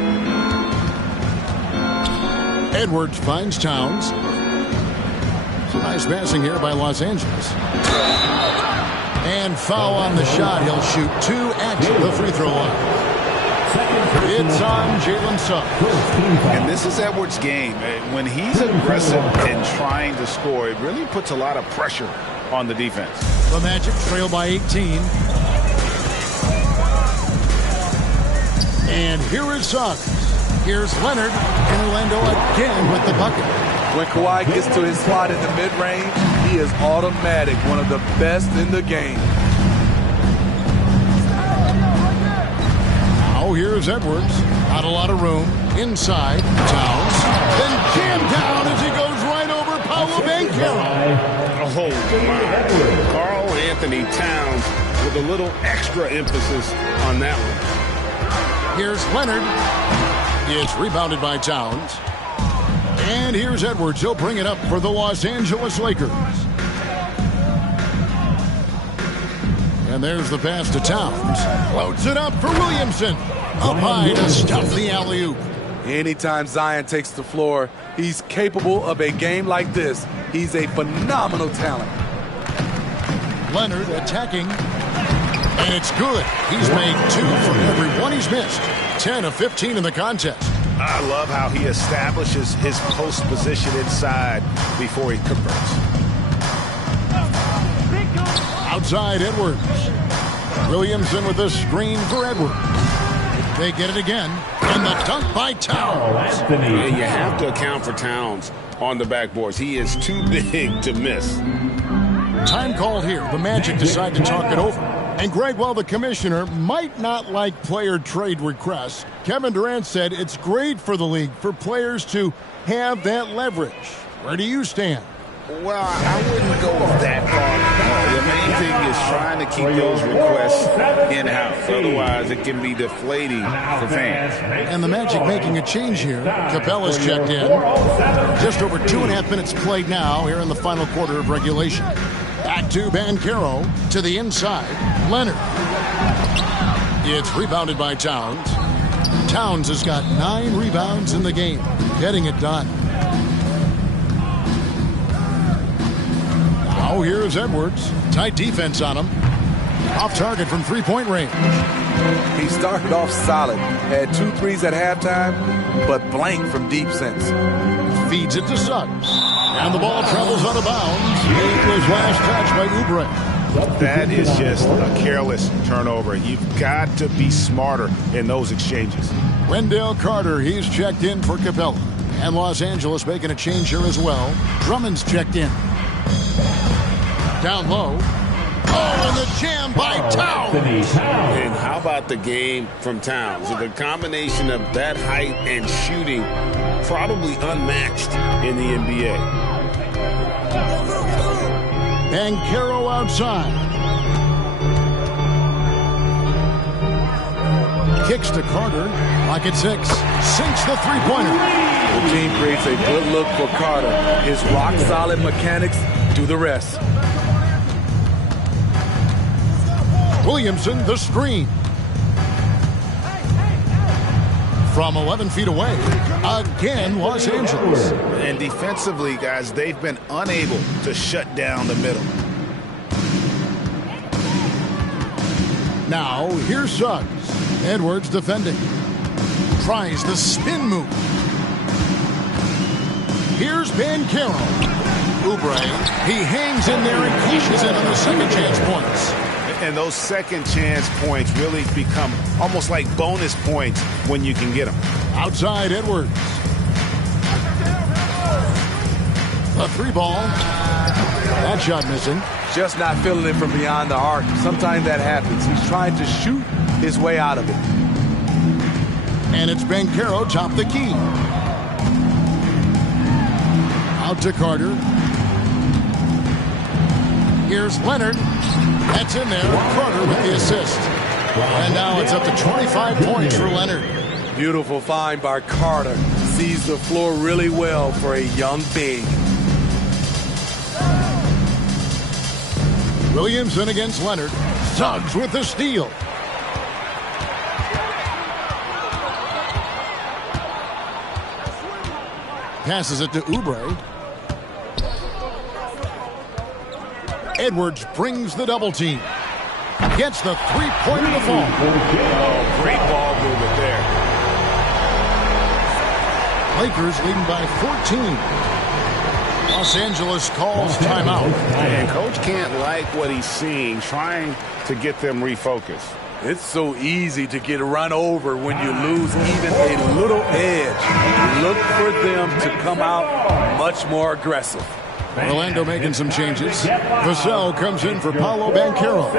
Edwards finds Towns. It's a nice passing here by Los Angeles. And foul on the shot. He'll shoot two at the free throw line. It's on Jalen Suggs. And this is Edwards' game. When he's aggressive and trying to score, it really puts a lot of pressure on the defense. The Magic trail by 18. And here is Suggs. Here's Leonard. And Orlando again with the bucket. When Kawhi gets to his spot in the mid-range, he is automatic, one of the best in the game. Now here's Edwards. Not a lot of room. Inside. Towns. Then jammed down as he goes right over Paolo Banchero. Oh, my. Karl Anthony Towns with a little extra emphasis on that one. Here's Leonard. It's rebounded by Towns. And here's Edwards. He'll bring it up for the Los Angeles Lakers. And there's the pass to Towns. Floats it up for Williamson. Up high to stuff the alley-oop. Anytime Zion takes the floor, he's capable of a game like this. He's a phenomenal talent. Leonard attacking. And it's good. He's made two from every one he's missed. 10 of 15 in the contest. I love how he establishes his post position inside before he converts. Outside Edwards. Williamson with a screen for Edwards. They get it again. And the dunk by Towns. Yeah, you have to account for Towns on the backboards. He is too big to miss. Time called here. The Magic decide to talk it over. And Greg, while the commissioner might not like player trade requests, Kevin Durant said it's great for the league for players to have that leverage. Where do you stand? Well, I wouldn't go that far. The main thing is trying to keep those requests in-house. Otherwise, it can be deflating for fans. And the Magic making a change here. Capella's checked in. Just over 2.5 minutes played now here in the final quarter of regulation. Back to Banchero to the inside. Leonard. It's rebounded by Towns. Towns has got 9 rebounds in the game. Getting it done. Now here's Edwards. Tight defense on him. Off target from three-point range. He started off solid. Had 2 threes at halftime, but blank from deep since. Feeds it to Suggs. And the ball travels out of bounds. It was last touched by Oubre. That is just a careless turnover. You've got to be smarter in those exchanges. Wendell Carter, he's checked in for Capella. And Los Angeles making a change here as well. Drummond's checked in. Down low. Oh, and the jam by Towns. And how about the game from Towns? The combination of that height and shooting, probably unmatched in the NBA. Banchero outside. Kicks to Carter. Lock at 6. Sinks the three-pointer. The team creates a good look for Carter. His rock-solid mechanics do the rest. Williamson, the screen. From 11 feet away, again, Los Angeles. And defensively, guys, they've been unable to shut down the middle. Now, here's Suggs. Edwards defending. Tries the spin move. Here's Banchero. Oubre, he hangs in there and pushes in on the second chance points. And those second chance points really become almost like bonus points when you can get them. Outside Edwards. The three ball. That shot missing. Just not feeling it from beyond the arc. Sometimes that happens. He's trying to shoot his way out of it. And it's Banchero top the key. Out to Carter. Here's Leonard. That's in there. Carter with the assist. And now it's up to 25 points for Leonard. Beautiful find by Carter. Sees the floor really well for a young big. Williamson against Leonard. Suggs with the steal. Passes it to Oubre. Edwards brings the double team. Gets the three-pointer to fall. Oh, great ball movement there. Lakers leading by 14. Los Angeles calls timeout. And coach can't like what he's seeing, trying to get them refocused. It's so easy to get run over when you lose even a little edge. Look for them to come out much more aggressive. Orlando making some changes. Vassell comes in for Paolo Banchero.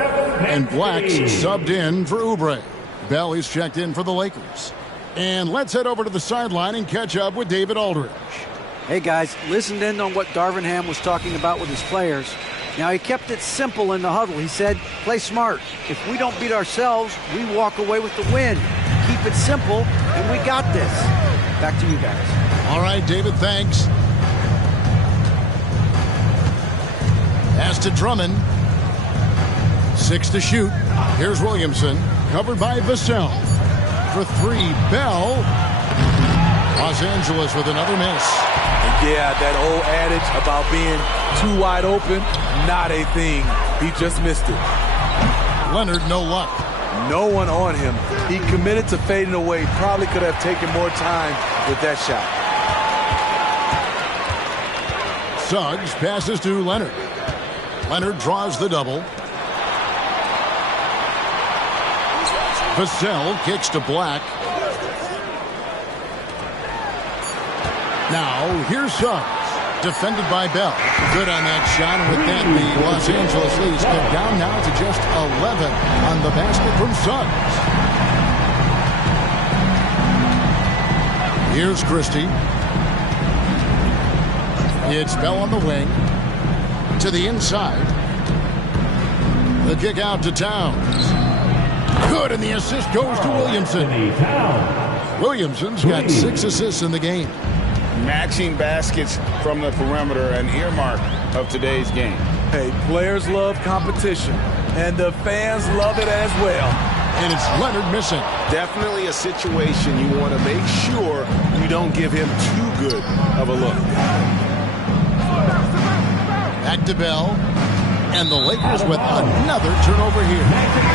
And Black's subbed in for Oubre. Bell is checked in for the Lakers. And let's head over to the sideline and catch up with David Aldridge. Hey, guys, listened in on what Darvin Ham was talking about with his players. Now, he kept it simple in the huddle. He said, play smart. If we don't beat ourselves, we walk away with the win. Keep it simple, and we got this. Back to you guys. All right, David, thanks. Pass to Drummond. 6 to shoot. Here's Williamson. Covered by Vassell. For 3, Bell. Los Angeles with another miss. Yeah, that old adage about being too wide open, not a thing. He just missed it. Leonard, no luck. No one on him. He committed to fading away. Probably could have taken more time with that shot. Suggs passes to Leonard. Leonard draws the double. Vassell kicks to Black. Now, here's Suggs. Defended by Bell. Good on that shot. And with that, the Los Angeles leads cut down now to just 11 on the basket from Suggs. Here's Christie. It's Bell on the wing. To the inside. The kick out to Towns. Good, and the assist goes to Williamson. Williamson's got 6 assists in the game. Matching baskets from the perimeter, an earmark of today's game. Hey, players love competition, and the fans love it as well. And it's Leonard missing. Definitely a situation you want to make sure you don't give him too good of a look. Back to Bell. And the Lakers with another turnover here.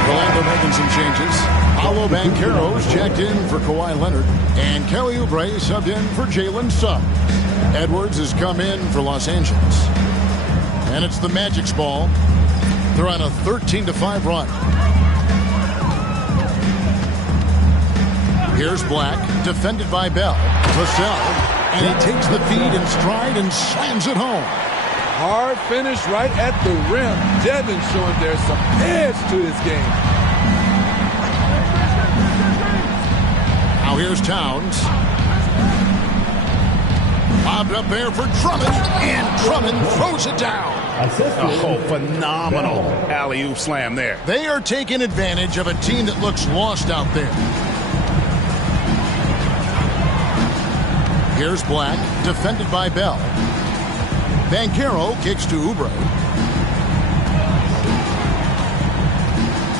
Orlando making some changes. Paolo Banchero's checked in for Kawhi Leonard. And Kelly Oubre subbed in for Jalen Suggs. Edwards has come in for Los Angeles. And it's the Magic's ball. They're on a 13-5 run. Here's Black, defended by Bell. Vassell, and he takes the feed in stride and slams it home. Hard finish right at the rim. Devin showing there's some edge to this game. Now here's Towns. Bobbed up there for Drummond, and Drummond throws it down. Oh, phenomenal alley-oop slam there. They are taking advantage of a team that looks lost out there. Here's Black, defended by Bell. Banchero kicks to Oubre.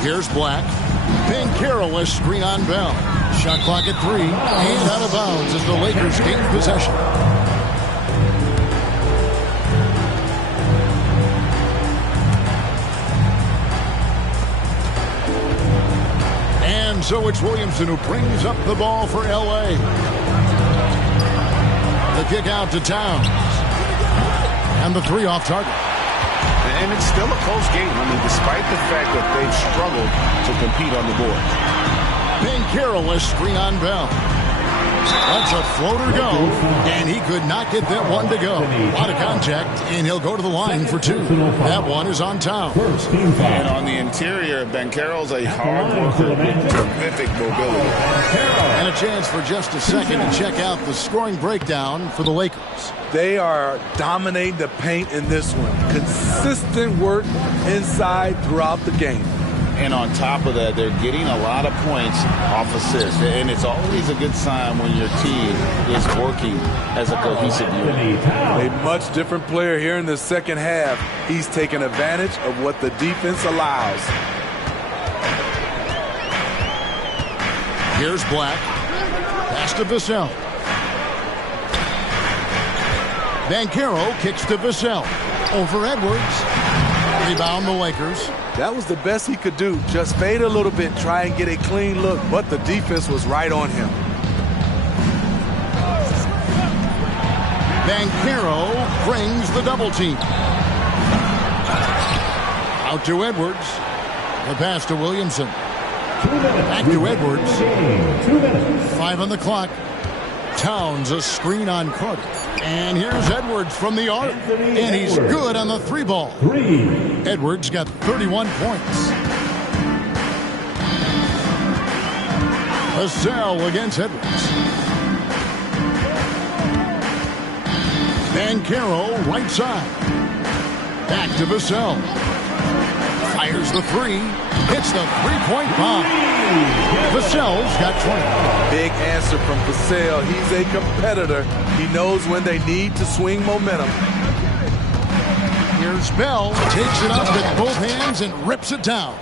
Here's Black. Banchero a screen on Bell. Shot clock at 3, and out of bounds as the Lakers gain possession. And so it's Williamson who brings up the ball for L.A. The kick out to Towns. And the 3 off target. And it's still a close game. I mean, despite the fact that they've struggled to compete on the board. Banchero a screen on Bell. That's a floater go, and he could not get that one to go. A lot of contact, and he'll go to the line for 2. That one is on Towns. And on the interior, Banchero's a hard worker with terrific mobility. And a chance for just a second to check out the scoring breakdown for the Lakers. They are dominating the paint in this one. Consistent work inside throughout the game. And on top of that, they're getting a lot of points off assists. And it's always a good sign when your team is working as a cohesive unit. A much different player here in the second half. He's taking advantage of what the defense allows. Here's Black. Pass to Vassell. Banchero kicks to Vassell. Over Edwards. Rebound the Lakers. That was the best he could do. Just fade a little bit, try and get a clean look, but the defense was right on him. Banchero brings the double team. Out to Edwards. The pass to Williamson. Back to Edwards. 2 minutes. 5 on the clock. Towns a screen on Carter. And here's Edwards from the arc. And he's good on the 3 ball. Edwards got 31 points. Vassell against Edwards. Banchero right side. Back to Vassell. Fires the 3. Hits the 3-point bomb. Vassell's got 20. Big answer from Vassell. He's a competitor. He knows when they need to swing momentum. Here's Bell. Takes it up with both hands and rips it down.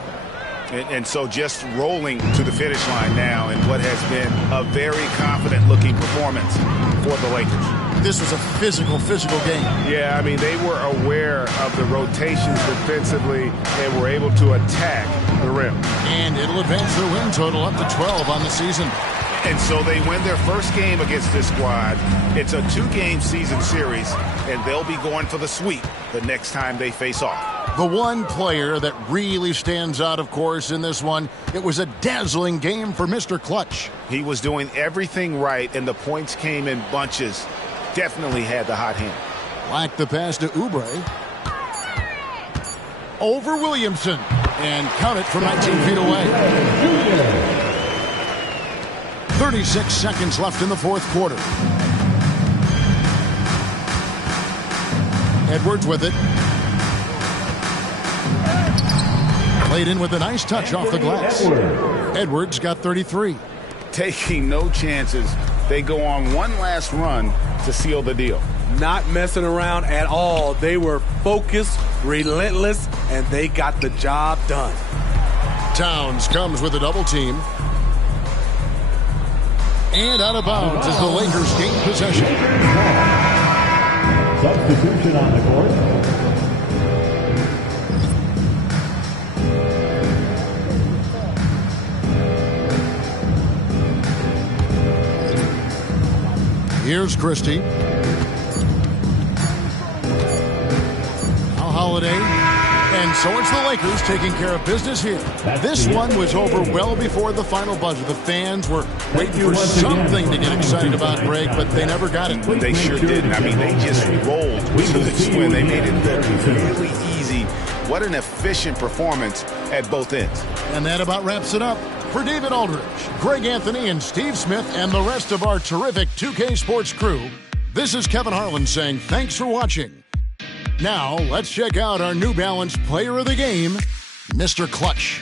And so just rolling to the finish line now in what has been a very confident-looking performance for the Lakers. This was a physical game. Yeah, I mean, they were aware of the rotations defensively and were able to attack the rim. And it'll advance their win total up to 12 on the season. And so they win their first game against this squad. It's a 2-game season series, and they'll be going for the sweep the next time they face off. The one player that really stands out, of course, in this one, it was a dazzling game for Mr. Clutch. He was doing everything right, and the points came in bunches. Definitely had the hot hand. Like the pass to Oubre. Over Williamson. And count it from 19 feet away. 36 seconds left in the 4th quarter. Edwards with it. Played in with a nice touch off the glass. Edwards got 33. Taking no chances. They go on one last run to seal the deal. Not messing around at all. They were focused, relentless, and they got the job done. Towns comes with a double team. And out of bounds as the Lakers gain possession. Substitution on the court. Here's Christie. Now Holiday. And so it's the Lakers taking care of business here. This one was over well before the final buzzer. The fans were waiting for something to get excited about, Greg, but they never got it. They sure didn't. I mean, they just rolled to this win. They made it look really easy. What an efficient performance at both ends. And that about wraps it up. For David Aldridge, Greg Anthony, and Steve Smith, and the rest of our terrific 2K Sports crew, this is Kevin Harlan saying thanks for watching. Now, let's check out our New Balance player of the game, Mr. Clutch.